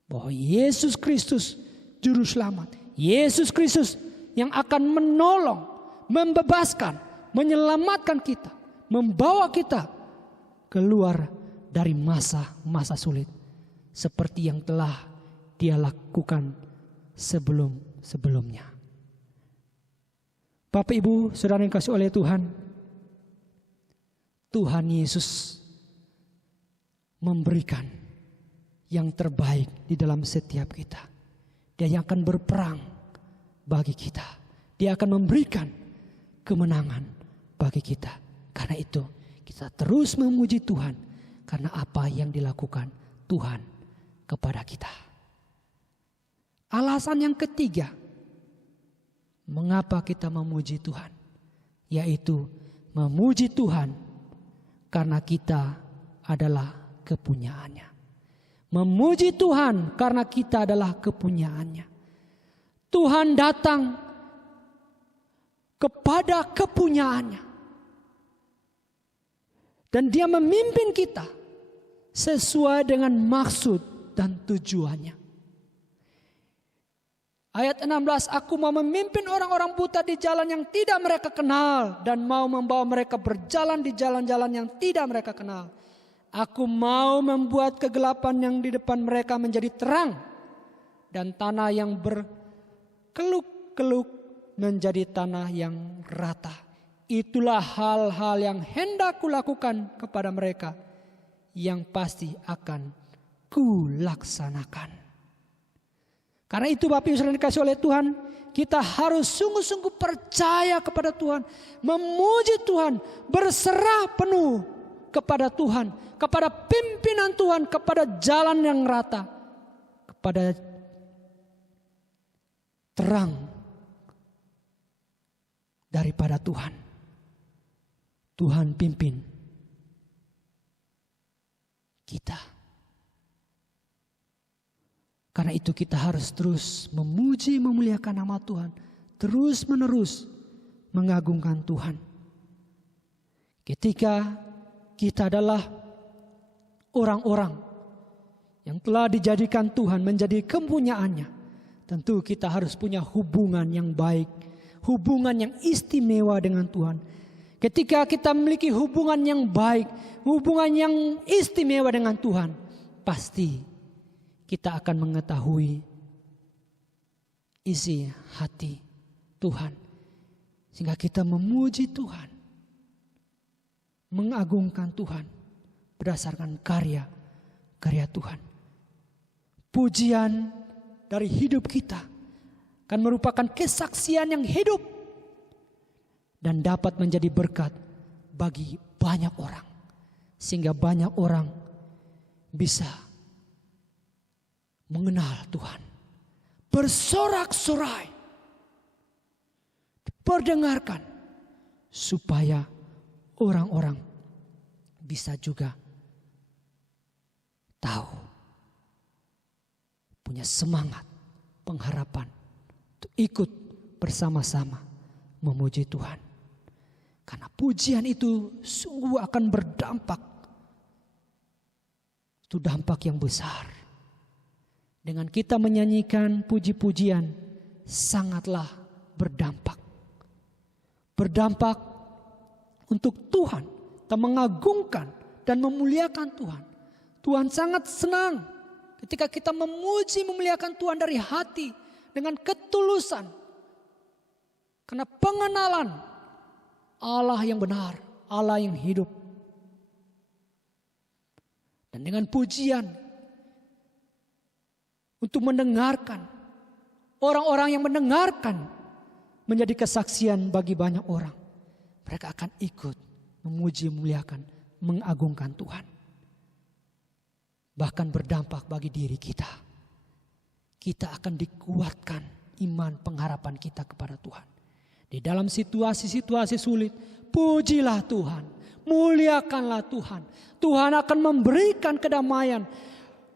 bahwa Yesus Kristus Juru Selamat, Yesus Kristus yang akan menolong, membebaskan, menyelamatkan kita, membawa kita keluar dari masa-masa sulit seperti yang telah Dia lakukan sebelum-sebelumnya. Bapak Ibu Saudara yang dikasihi oleh Tuhan, Tuhan Yesus memberikan yang terbaik di dalam setiap kita. Dia yang akan berperang bagi kita. Dia akan memberikan kemenangan bagi kita. Karena itu kita terus memuji Tuhan karena apa yang dilakukan Tuhan kepada kita. Alasan yang ketiga, mengapa kita memuji Tuhan? Yaitu memuji Tuhan karena kita adalah kepunyaannya. Memuji Tuhan karena kita adalah kepunyaannya. Tuhan datang kepada kepunyaannya. Dan Dia memimpin kita sesuai dengan maksud dan tujuannya. Ayat 16, aku mau memimpin orang-orang buta di jalan yang tidak mereka kenal dan mau membawa mereka berjalan di jalan-jalan yang tidak mereka kenal. Aku mau membuat kegelapan yang di depan mereka menjadi terang dan tanah yang berkeluk-keluk menjadi tanah yang rata. Itulah hal-hal yang hendak kulakukan kepada mereka, yang pasti akan kulaksanakan. Karena itu Bapak Ibu Saudara dikasih oleh Tuhan, kita harus sungguh-sungguh percaya kepada Tuhan, memuji Tuhan, berserah penuh kepada Tuhan, kepada pimpinan Tuhan, kepada jalan yang rata, kepada terang daripada Tuhan. Tuhan pimpin kita. Karena itu kita harus terus memuji, memuliakan nama Tuhan, terus menerus mengagungkan Tuhan. Ketika kita adalah orang-orang yang telah dijadikan Tuhan menjadi kepunyaannya, tentu kita harus punya hubungan yang baik, hubungan yang istimewa dengan Tuhan. Ketika kita memiliki hubungan yang baik, hubungan yang istimewa dengan Tuhan, pasti kita akan mengetahui isi hati Tuhan. Sehingga kita memuji Tuhan, mengagungkan Tuhan berdasarkan karya Tuhan. Pujian dari hidup kita akan merupakan kesaksian yang hidup dan dapat menjadi berkat bagi banyak orang, sehingga banyak orang bisa mengenal Tuhan, bersorak-sorai, diperdengarkan, supaya orang-orang bisa juga tahu, punya semangat, pengharapan untuk ikut bersama-sama memuji Tuhan. Karena pujian itu sungguh akan berdampak. Itu dampak yang besar. Dengan kita menyanyikan puji-pujian sangatlah berdampak. Berdampak untuk Tuhan. Kita mengagungkan dan memuliakan Tuhan. Tuhan sangat senang ketika kita memuji, memuliakan Tuhan dari hati dengan ketulusan. Karena pengenalan Allah yang benar, Allah yang hidup. Dan dengan pujian untuk mendengarkan, orang-orang yang mendengarkan menjadi kesaksian bagi banyak orang. Mereka akan ikut memuji, memuliakan, mengagungkan Tuhan. Bahkan berdampak bagi diri kita. Kita akan dikuatkan iman pengharapan kita kepada Tuhan. Di dalam situasi-situasi sulit, pujilah Tuhan, muliakanlah Tuhan. Tuhan akan memberikan kedamaian,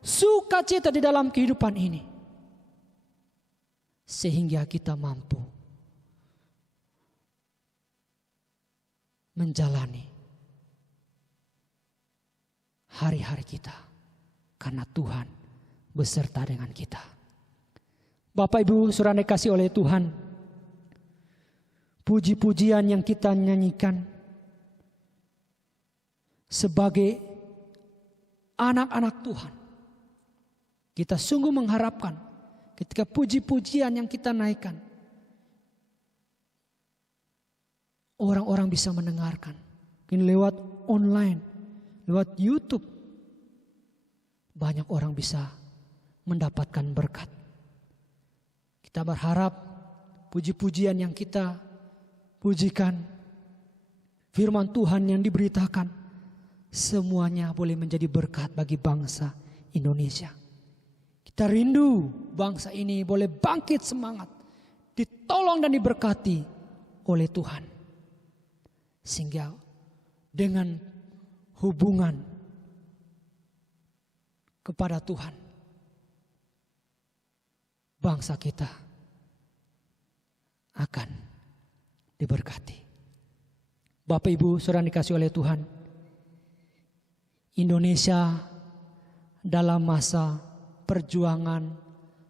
sukacita di dalam kehidupan ini. Sehingga kita mampu menjalani hari-hari kita. Karena Tuhan beserta dengan kita. Bapak Ibu Saudara dikasihi oleh Tuhan, puji-pujian yang kita nyanyikan sebagai anak-anak Tuhan, kita sungguh mengharapkan ketika puji-pujian yang kita naikkan, orang-orang bisa mendengarkan. Mungkin lewat online, lewat YouTube, banyak orang bisa mendapatkan berkat. Kita berharap puji-pujian yang kita pujikan, firman Tuhan yang diberitakan, semuanya boleh menjadi berkat bagi bangsa Indonesia. Kita rindu bangsa ini boleh bangkit semangat, ditolong dan diberkati oleh Tuhan. Sehingga dengan hubungan kepada Tuhan, bangsa kita akan diberkati. Bapak Ibu Saudara dikasihi oleh Tuhan, Indonesia dalam masa perjuangan,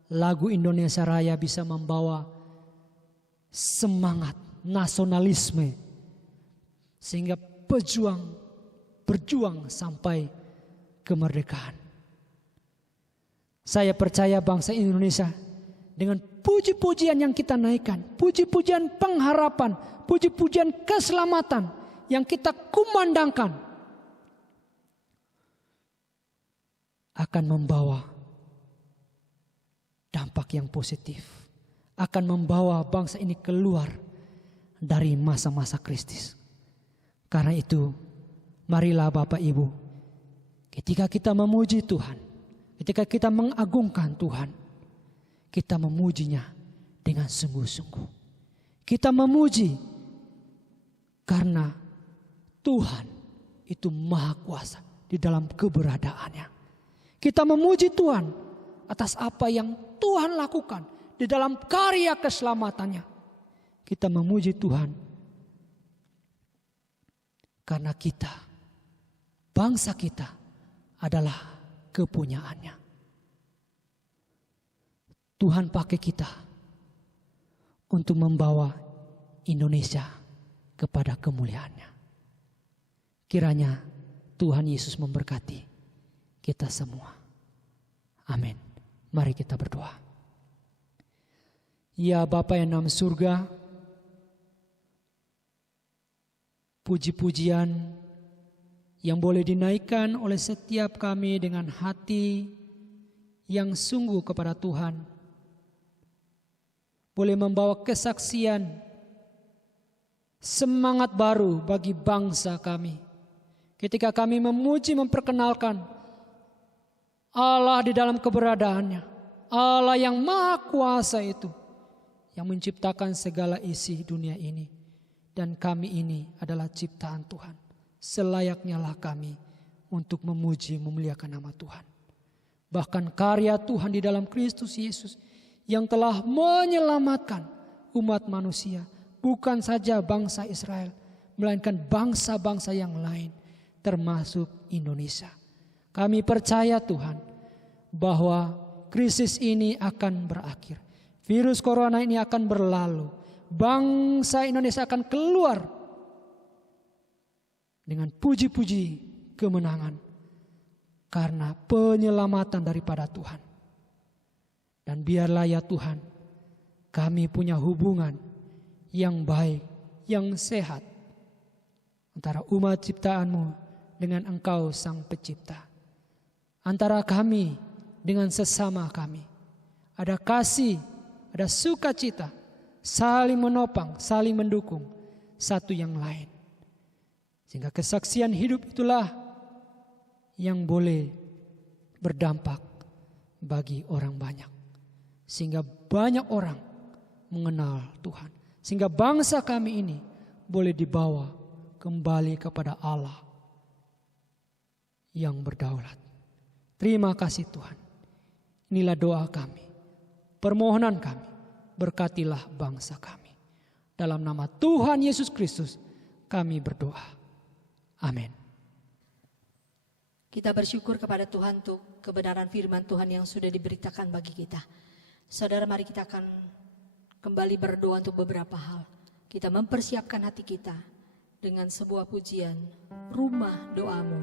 lagu Indonesia Raya bisa membawa semangat nasionalisme sehingga berjuang sampai kemerdekaan. Saya percaya bangsa Indonesia dengan puji-pujian yang kita naikkan, puji-pujian pengharapan, puji-pujian keselamatan yang kita kumandangkan akan membawa dampak yang positif, akan membawa bangsa ini keluar dari masa-masa kritis. Karena itu, marilah Bapak Ibu, ketika kita memuji Tuhan, ketika kita mengagungkan Tuhan, kita memujinya dengan sungguh-sungguh. Kita memuji karena Tuhan itu maha kuasa di dalam keberadaannya. Kita memuji Tuhan atas apa yang Tuhan lakukan di dalam karya keselamatannya. Kita memuji Tuhan karena kita, bangsa kita adalah kepunyaannya. Tuhan pakai kita untuk membawa Indonesia kepada kemuliaannya. Kiranya Tuhan Yesus memberkati kita semua. Amin. Mari kita berdoa. Ya Bapa yang dalam surga, puji-pujian yang boleh dinaikkan oleh setiap kami dengan hati yang sungguh kepada Tuhan, boleh membawa kesaksian, semangat baru bagi bangsa kami. Ketika kami memuji, memperkenalkan Allah di dalam keberadaannya, Allah yang maha kuasa itu, yang menciptakan segala isi dunia ini. Dan kami ini adalah ciptaan Tuhan. Selayaknya lah kami untuk memuji, memuliakan nama Tuhan. Bahkan karya Tuhan di dalam Kristus Yesus yang telah menyelamatkan umat manusia, bukan saja bangsa Israel, melainkan bangsa-bangsa yang lain, termasuk Indonesia. Kami percaya Tuhan bahwa krisis ini akan berakhir. Virus corona ini akan berlalu. Bangsa Indonesia akan keluar dengan puji-puji kemenangan karena penyelamatan daripada Tuhan. Dan biarlah ya Tuhan, kami punya hubungan yang baik, yang sehat antara umat ciptaan-Mu dengan Engkau Sang Pencipta. Antara kami dengan sesama kami. Ada kasih, ada sukacita, saling menopang, saling mendukung satu yang lain. Sehingga kesaksian hidup itulah yang boleh berdampak bagi orang banyak. Sehingga banyak orang mengenal Tuhan. Sehingga bangsa kami ini boleh dibawa kembali kepada Allah yang berdaulat. Terima kasih Tuhan. Inilah doa kami, permohonan kami. Berkatilah bangsa kami. Dalam nama Tuhan Yesus Kristus kami berdoa. Amin. Kita bersyukur kepada Tuhan untuk kebenaran firman Tuhan yang sudah diberitakan bagi kita. Saudara, mari kita akan kembali berdoa untuk beberapa hal. Kita mempersiapkan hati kita dengan sebuah pujian, Rumah Doamu.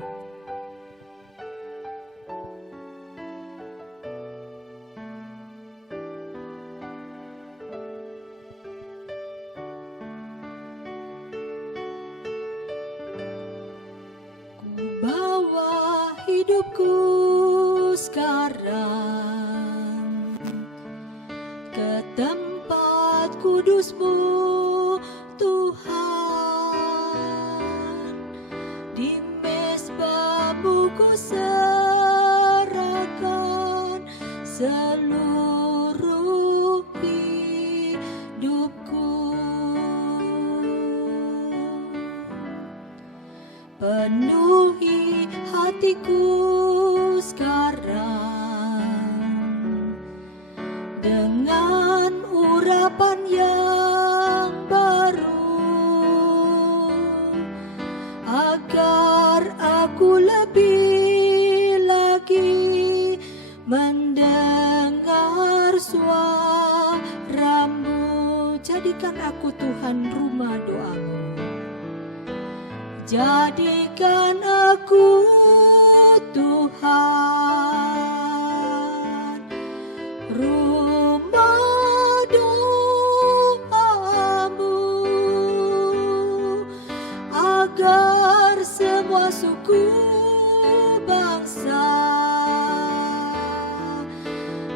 Bawa hidupku sekarang ke tempat kudus-Mu, Tuhan. Di mezbah-Mu ku serahkan seluruh hidupku. Penuhi hatiku sekarang dengan urapan yang baru, agar aku lebih jadikan aku Tuhan rumah doamu. Jadikan aku Tuhan rumah doamu, agar semua suku bangsa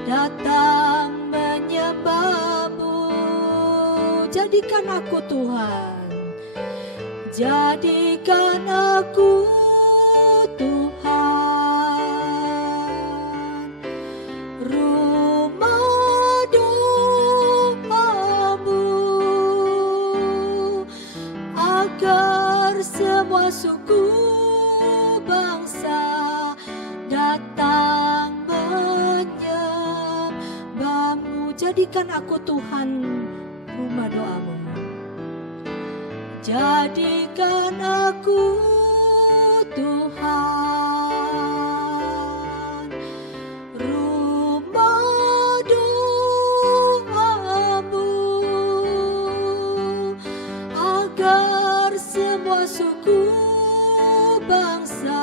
datang menyembahmu. Jadikan aku Tuhan, jadikan aku Tuhan rumah doamu, agar semua suku bangsa datang menyembahmu. Jadikan aku Tuhan rumah doamu. Jadikan aku Tuhan rumah doamu, agar semua suku bangsa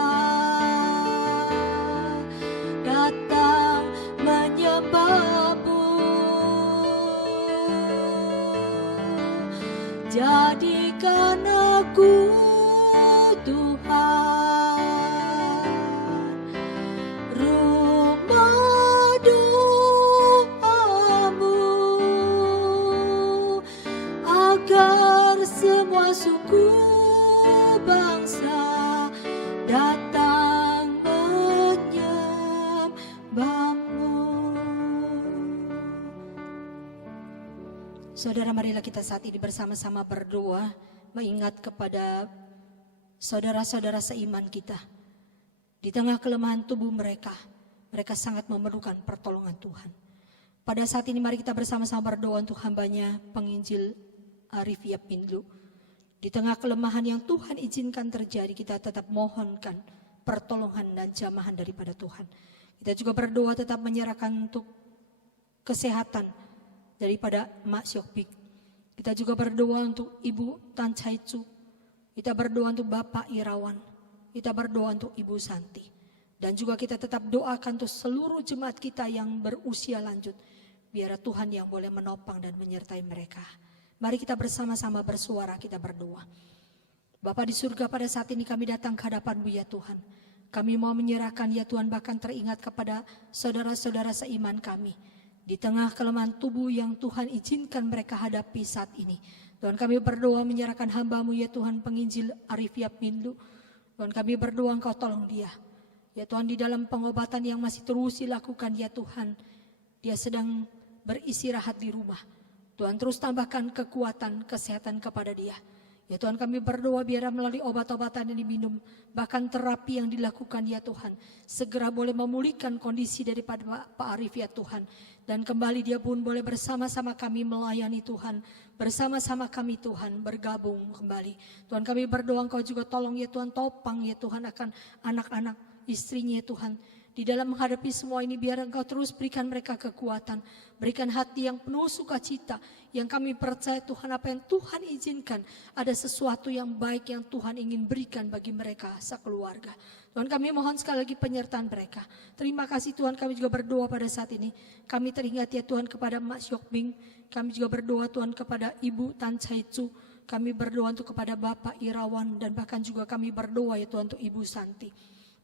datang menyembahmu. Jadikan aku Tuhan rumah doamu, agar semua suku bangsa datang menyembahmu. Saudara, marilah kita saat ini bersama-sama berdoa, mengingat kepada saudara-saudara seiman kita. Di tengah kelemahan tubuh mereka, mereka sangat memerlukan pertolongan Tuhan. Pada saat ini mari kita bersama-sama berdoa untuk hambanya penginjil Arif Yapinlu. Di tengah kelemahan yang Tuhan izinkan terjadi, kita tetap mohonkan pertolongan dan jamahan daripada Tuhan. Kita juga berdoa tetap menyerahkan untuk kesehatan daripada Mak Syokbik. Kita juga berdoa untuk Ibu Tan Chai Chu. Kita berdoa untuk Bapak Irawan. Kita berdoa untuk Ibu Santi. Dan juga kita tetap doakan untuk seluruh jemaat kita yang berusia lanjut. Biar Tuhan yang boleh menopang dan menyertai mereka. Mari kita bersama-sama bersuara, kita berdoa. Bapa di surga, pada saat ini kami datang ke hadapan-Mu ya Tuhan. Kami mau menyerahkan ya Tuhan, bahkan teringat kepada saudara-saudara seiman kami. Di tengah kelemahan tubuh yang Tuhan izinkan mereka hadapi saat ini. Tuhan, kami berdoa menyerahkan hamba-Mu ya Tuhan, penginjil Arif Yapinlu. Tuhan, kami berdoa Engkau tolong dia. Ya Tuhan, di dalam pengobatan yang masih terus dilakukan ya Tuhan, dia sedang beristirahat di rumah. Tuhan, terus tambahkan kekuatan, kesehatan kepada dia. Ya Tuhan, kami berdoa biar melalui obat-obatan yang diminum, bahkan terapi yang dilakukan ya Tuhan, segera boleh memulihkan kondisi daripada Pak Arif ya Tuhan. Dan kembali dia pun boleh bersama-sama kami melayani Tuhan, bersama-sama kami Tuhan bergabung kembali. Tuhan, kami berdoa Engkau juga tolong ya Tuhan, topang ya Tuhan akan anak-anak istrinya ya Tuhan. Di dalam menghadapi semua ini biar Engkau terus berikan mereka kekuatan, berikan hati yang penuh sukacita, yang kami percaya Tuhan apa yang Tuhan izinkan, ada sesuatu yang baik yang Tuhan ingin berikan bagi mereka sekeluarga. Tuhan, kami mohon sekali lagi penyertaan mereka. Terima kasih Tuhan, kami juga berdoa pada saat ini. Kami teringat ya Tuhan kepada Mak Syokbing, kami juga berdoa Tuhan kepada Ibu Tan Chai Chu, kami berdoa untuk kepada Bapak Irawan, dan bahkan juga kami berdoa ya Tuhan untuk Ibu Santi.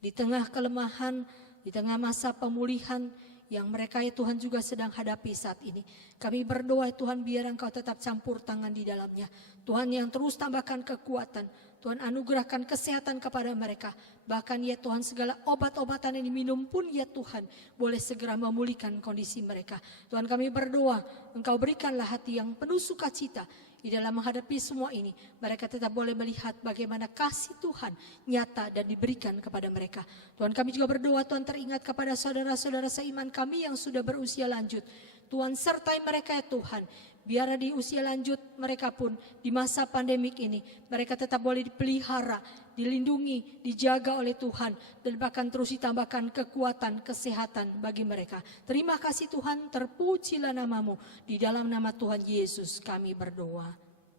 Di tengah kelemahan, di tengah masa pemulihan yang mereka ya Tuhan juga sedang hadapi saat ini. Kami berdoa ya Tuhan biar Engkau tetap campur tangan di dalamnya. Tuhan yang terus tambahkan kekuatan. Tuhan anugerahkan kesehatan kepada mereka. Bahkan ya Tuhan segala obat-obatan yang diminum pun ya Tuhan boleh segera memulihkan kondisi mereka. Tuhan, kami berdoa Engkau berikanlah hati yang penuh sukacita. Di dalam menghadapi semua ini, mereka tetap boleh melihat bagaimana kasih Tuhan nyata dan diberikan kepada mereka. Tuhan, kami juga berdoa Tuhan teringat kepada saudara-saudara seiman kami yang sudah berusia lanjut. Tuhan sertai mereka ya Tuhan, Biar di usia lanjut mereka pun di masa pandemik ini mereka tetap boleh dipelihara, dilindungi, dijaga oleh Tuhan, dan bahkan terus ditambahkan kekuatan, kesehatan bagi mereka. Terima kasih Tuhan, terpujilah nama-Mu. Di dalam nama Tuhan Yesus kami berdoa.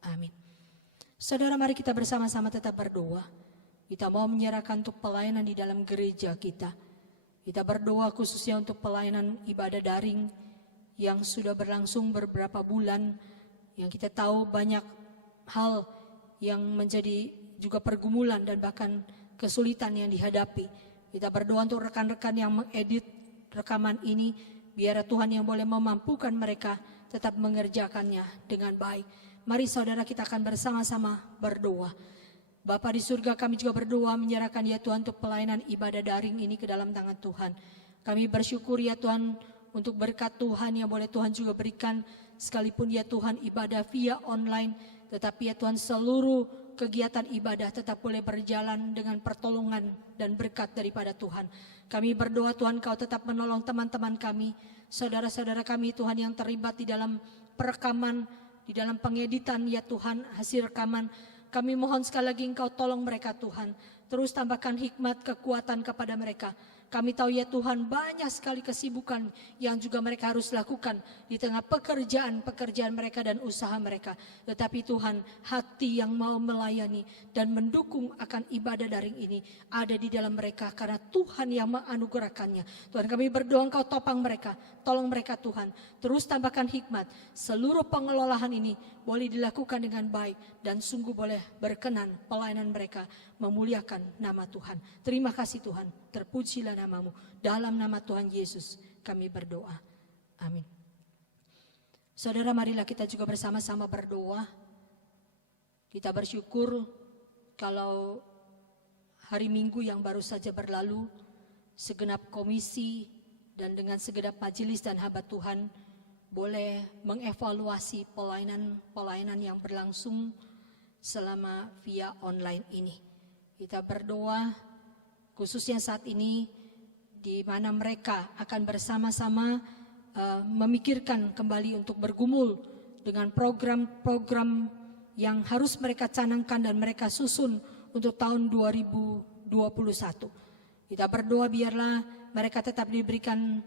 Amin. Saudara, mari kita bersama-sama tetap berdoa. Kita mau menyerahkan untuk pelayanan di dalam gereja kita. Kita berdoa khususnya untuk pelayanan ibadah daring yang sudah berlangsung beberapa bulan, yang kita tahu banyak hal yang menjadi juga pergumulan dan bahkan kesulitan yang dihadapi. Kita berdoa untuk rekan-rekan yang mengedit rekaman ini, biar Tuhan yang boleh memampukan mereka tetap mengerjakannya dengan baik. Mari saudara, kita akan bersama-sama berdoa. Bapa di surga, kami juga berdoa menyerahkan ya Tuhan untuk pelayanan ibadah daring ini ke dalam tangan Tuhan. Kami bersyukur ya Tuhan untuk berkat Tuhan yang boleh Tuhan juga berikan, sekalipun ya Tuhan ibadah via online, tetapi ya Tuhan seluruh kegiatan ibadah tetap boleh berjalan dengan pertolongan dan berkat daripada Tuhan. Kami berdoa Tuhan Kau tetap menolong teman-teman kami, saudara-saudara kami Tuhan yang terlibat di dalam perekaman, di dalam pengeditan ya Tuhan hasil rekaman. Kami mohon sekali lagi Engkau tolong mereka Tuhan, terus tambahkan hikmat kekuatan kepada mereka. Kami tahu ya Tuhan banyak sekali kesibukan yang juga mereka harus lakukan di tengah pekerjaan mereka dan usaha mereka. Tetapi Tuhan, hati yang mau melayani dan mendukung akan ibadah daring ini ada di dalam mereka karena Tuhan yang menganugerahkannya. Tuhan, kami berdoa Engkau topang mereka, tolong mereka Tuhan. Terus tambahkan hikmat, seluruh pengelolaan ini boleh dilakukan dengan baik dan sungguh boleh berkenan pelayanan mereka memuliakan nama Tuhan. Terima kasih Tuhan, terpujilah nama-Mu. Dalam nama Tuhan Yesus kami berdoa. Amin. Saudara, marilah kita juga bersama-sama berdoa. Kita bersyukur kalau hari Minggu yang baru saja berlalu, segenap komisi dan dengan segenap majelis dan hamba Tuhan boleh mengevaluasi pelayanan yang berlangsung selama via online ini. Kita berdoa khususnya saat ini di mana mereka akan bersama-sama memikirkan kembali untuk bergumul dengan program-program yang harus mereka canangkan dan mereka susun untuk tahun 2021. Kita berdoa biarlah mereka tetap diberikan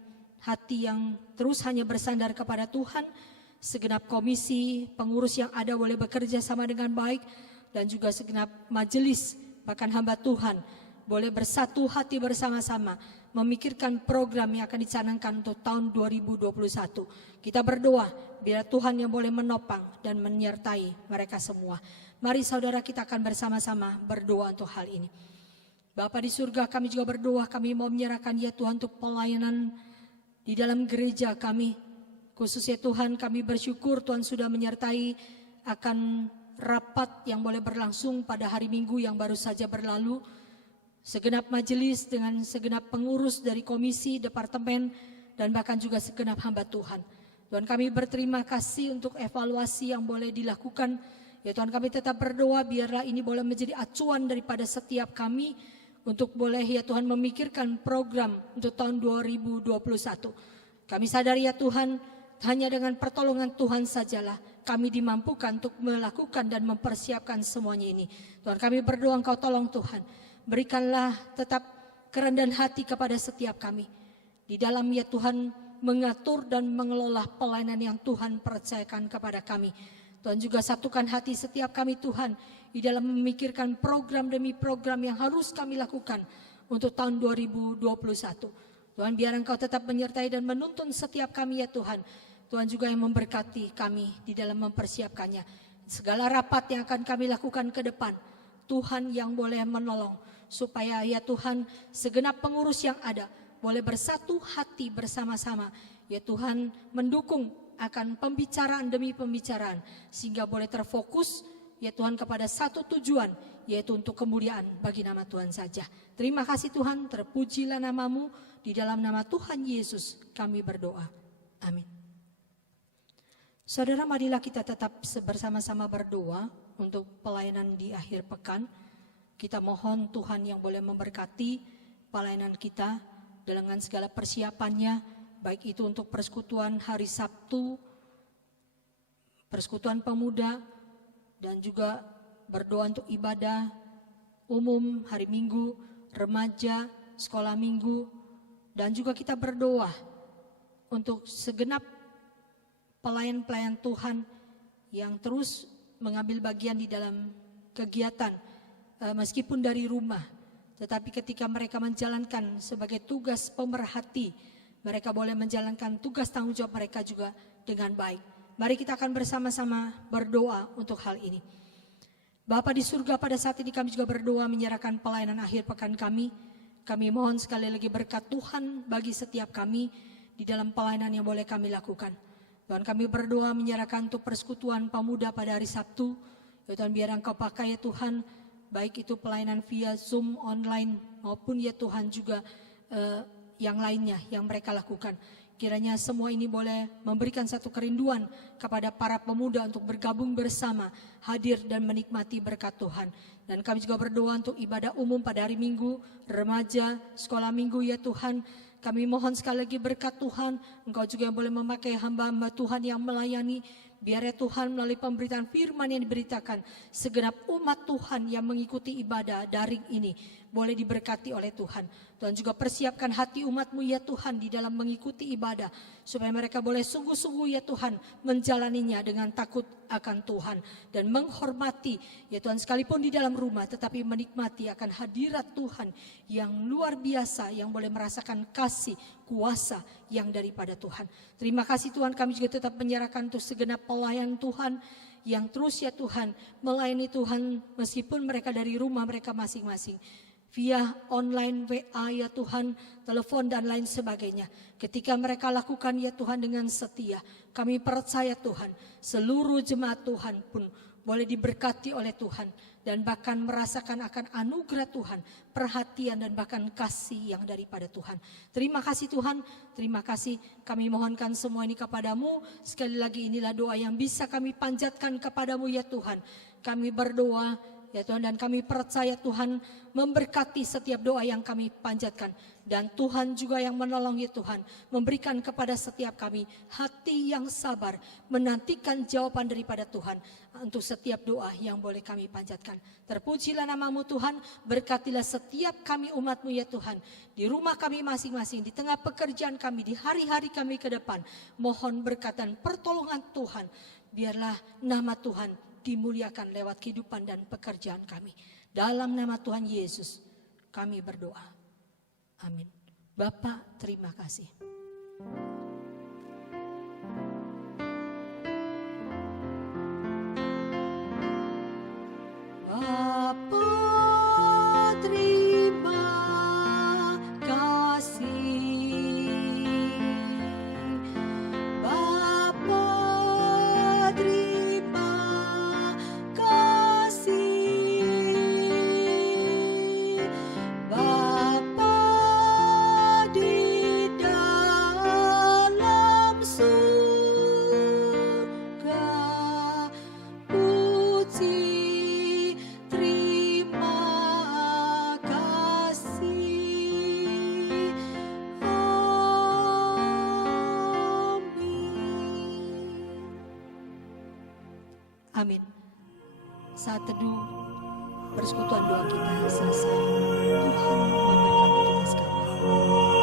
hati yang terus hanya bersandar kepada Tuhan. Segenap komisi pengurus yang ada boleh bekerja sama dengan baik, dan juga segenap majelis bahkan hamba Tuhan boleh bersatu hati bersama-sama memikirkan program yang akan dicanangkan untuk tahun 2021. Kita berdoa biar Tuhan yang boleh menopang dan menyertai mereka semua. Mari saudara, kita akan bersama-sama berdoa untuk hal ini. Bapa di surga, kami juga berdoa, kami mau menyerahkan ya Tuhan untuk pelayanan di dalam gereja kami. Khususnya Tuhan, kami bersyukur Tuhan sudah menyertai akan rapat yang boleh berlangsung pada hari Minggu yang baru saja berlalu. Segenap majelis dengan segenap pengurus dari komisi, departemen, dan bahkan juga segenap hamba Tuhan. Tuhan, kami berterima kasih untuk evaluasi yang boleh dilakukan. Ya Tuhan, kami tetap berdoa biarlah ini boleh menjadi acuan daripada setiap kami untuk boleh ya Tuhan memikirkan program untuk tahun 2021. Kami sadar ya Tuhan, hanya dengan pertolongan Tuhan sajalah kami dimampukan untuk melakukan dan mempersiapkan semuanya ini. Tuhan, kami berdoa Engkau tolong Tuhan, berikanlah tetap kerendahan hati kepada setiap kami. Di dalam ya Tuhan mengatur dan mengelola pelayanan yang Tuhan percayakan kepada kami. Tuhan juga satukan hati setiap kami Tuhan di dalam memikirkan program demi program yang harus kami lakukan untuk tahun 2021. Tuhan, biar Engkau tetap menyertai dan menuntun setiap kami ya Tuhan. Tuhan juga yang memberkati kami di dalam mempersiapkannya. Segala rapat yang akan kami lakukan ke depan, Tuhan yang boleh menolong supaya ya Tuhan segenap pengurus yang ada boleh bersatu hati bersama-sama ya Tuhan, mendukung akan pembicaraan demi pembicaraan sehingga boleh terfokus ya Tuhan kepada satu tujuan, yaitu untuk kemuliaan bagi nama Tuhan saja. Terima kasih Tuhan, terpujilah nama-Mu. Di dalam nama Tuhan Yesus kami berdoa. Amin. Saudara, marilah kita tetap bersama-sama berdoa untuk pelayanan di akhir pekan. Kita mohon Tuhan yang boleh memberkati pelayanan kita dengan segala persiapannya, baik itu untuk persekutuan hari Sabtu persekutuan pemuda, dan juga berdoa untuk ibadah umum hari Minggu, remaja, sekolah minggu, dan juga kita berdoa untuk segenap pelayan-pelayan Tuhan yang terus mengambil bagian di dalam kegiatan meskipun dari rumah, tetapi ketika mereka menjalankan sebagai tugas pemerhati, mereka boleh menjalankan tugas tanggung jawab mereka juga dengan baik. Mari kita akan bersama-sama berdoa untuk hal ini. Bapa di surga, pada saat ini kami juga berdoa menyerahkan pelayanan akhir pekan kami. Kami mohon sekali lagi berkat Tuhan bagi setiap kami di dalam pelayanan yang boleh kami lakukan. Tuhan, kami berdoa menyerahkan untuk persekutuan pemuda pada hari Sabtu. Ya Tuhan, biar Engkau pakai ya Tuhan, baik itu pelayanan via Zoom online maupun ya Tuhan juga yang lainnya yang mereka lakukan. Kiranya semua ini boleh memberikan satu kerinduan kepada para pemuda untuk bergabung bersama, hadir dan menikmati berkat Tuhan. Dan kami juga berdoa untuk ibadah umum pada hari Minggu, remaja, sekolah minggu ya Tuhan. Kami mohon sekali lagi berkat Tuhan, Engkau juga yang boleh memakai hamba-hamba Tuhan yang melayani. Biar ya Tuhan melalui pemberitaan firman yang diberitakan, segenap umat Tuhan yang mengikuti ibadah daring ini boleh diberkati oleh Tuhan. Tuhan juga persiapkan hati umat-Mu ya Tuhan di dalam mengikuti ibadah, supaya mereka boleh sungguh-sungguh ya Tuhan menjalaninya dengan takut akan Tuhan dan menghormati ya Tuhan, sekalipun di dalam rumah tetapi menikmati akan hadirat Tuhan yang luar biasa, yang boleh merasakan kasih kuasa yang daripada Tuhan. Terima kasih Tuhan, kami juga tetap menyerahkan untuk segenap pelayan Tuhan yang terus ya Tuhan melayani Tuhan meskipun mereka dari rumah mereka masing-masing, via online WA ya Tuhan, telepon dan lain sebagainya. Ketika mereka lakukan ya Tuhan dengan setia, kami percaya Tuhan seluruh jemaat Tuhan pun boleh diberkati oleh Tuhan dan bahkan merasakan akan anugerah Tuhan, perhatian dan bahkan kasih yang daripada Tuhan. Terima kasih Tuhan, terima kasih. Kami mohonkan semua ini kepadamu. Sekali lagi inilah doa yang bisa kami panjatkan kepadamu ya Tuhan. Kami berdoa ya Tuhan, dan kami percaya Tuhan memberkati setiap doa yang kami panjatkan. Dan Tuhan juga yang menolong ya Tuhan, memberikan kepada setiap kami hati yang sabar, menantikan jawaban daripada Tuhan untuk setiap doa yang boleh kami panjatkan. Terpujilah nama-Mu Tuhan, berkatilah setiap kami umat-Mu ya Tuhan, di rumah kami masing-masing, di tengah pekerjaan kami, di hari-hari kami ke depan. Mohon berkat dan pertolongan Tuhan, biarlah nama Tuhan dimuliakan lewat kehidupan dan pekerjaan kami. Dalam nama Tuhan Yesus kami berdoa. Amin. Bapa, terima kasih. Bapa, terima kasih. Bapa, terima kasih. Bapa di dalam surga, puji terima kasih. Amin. Amin. Saat teduh persekutuan doa kita selesai. Tuhan memberkati kita sekalian.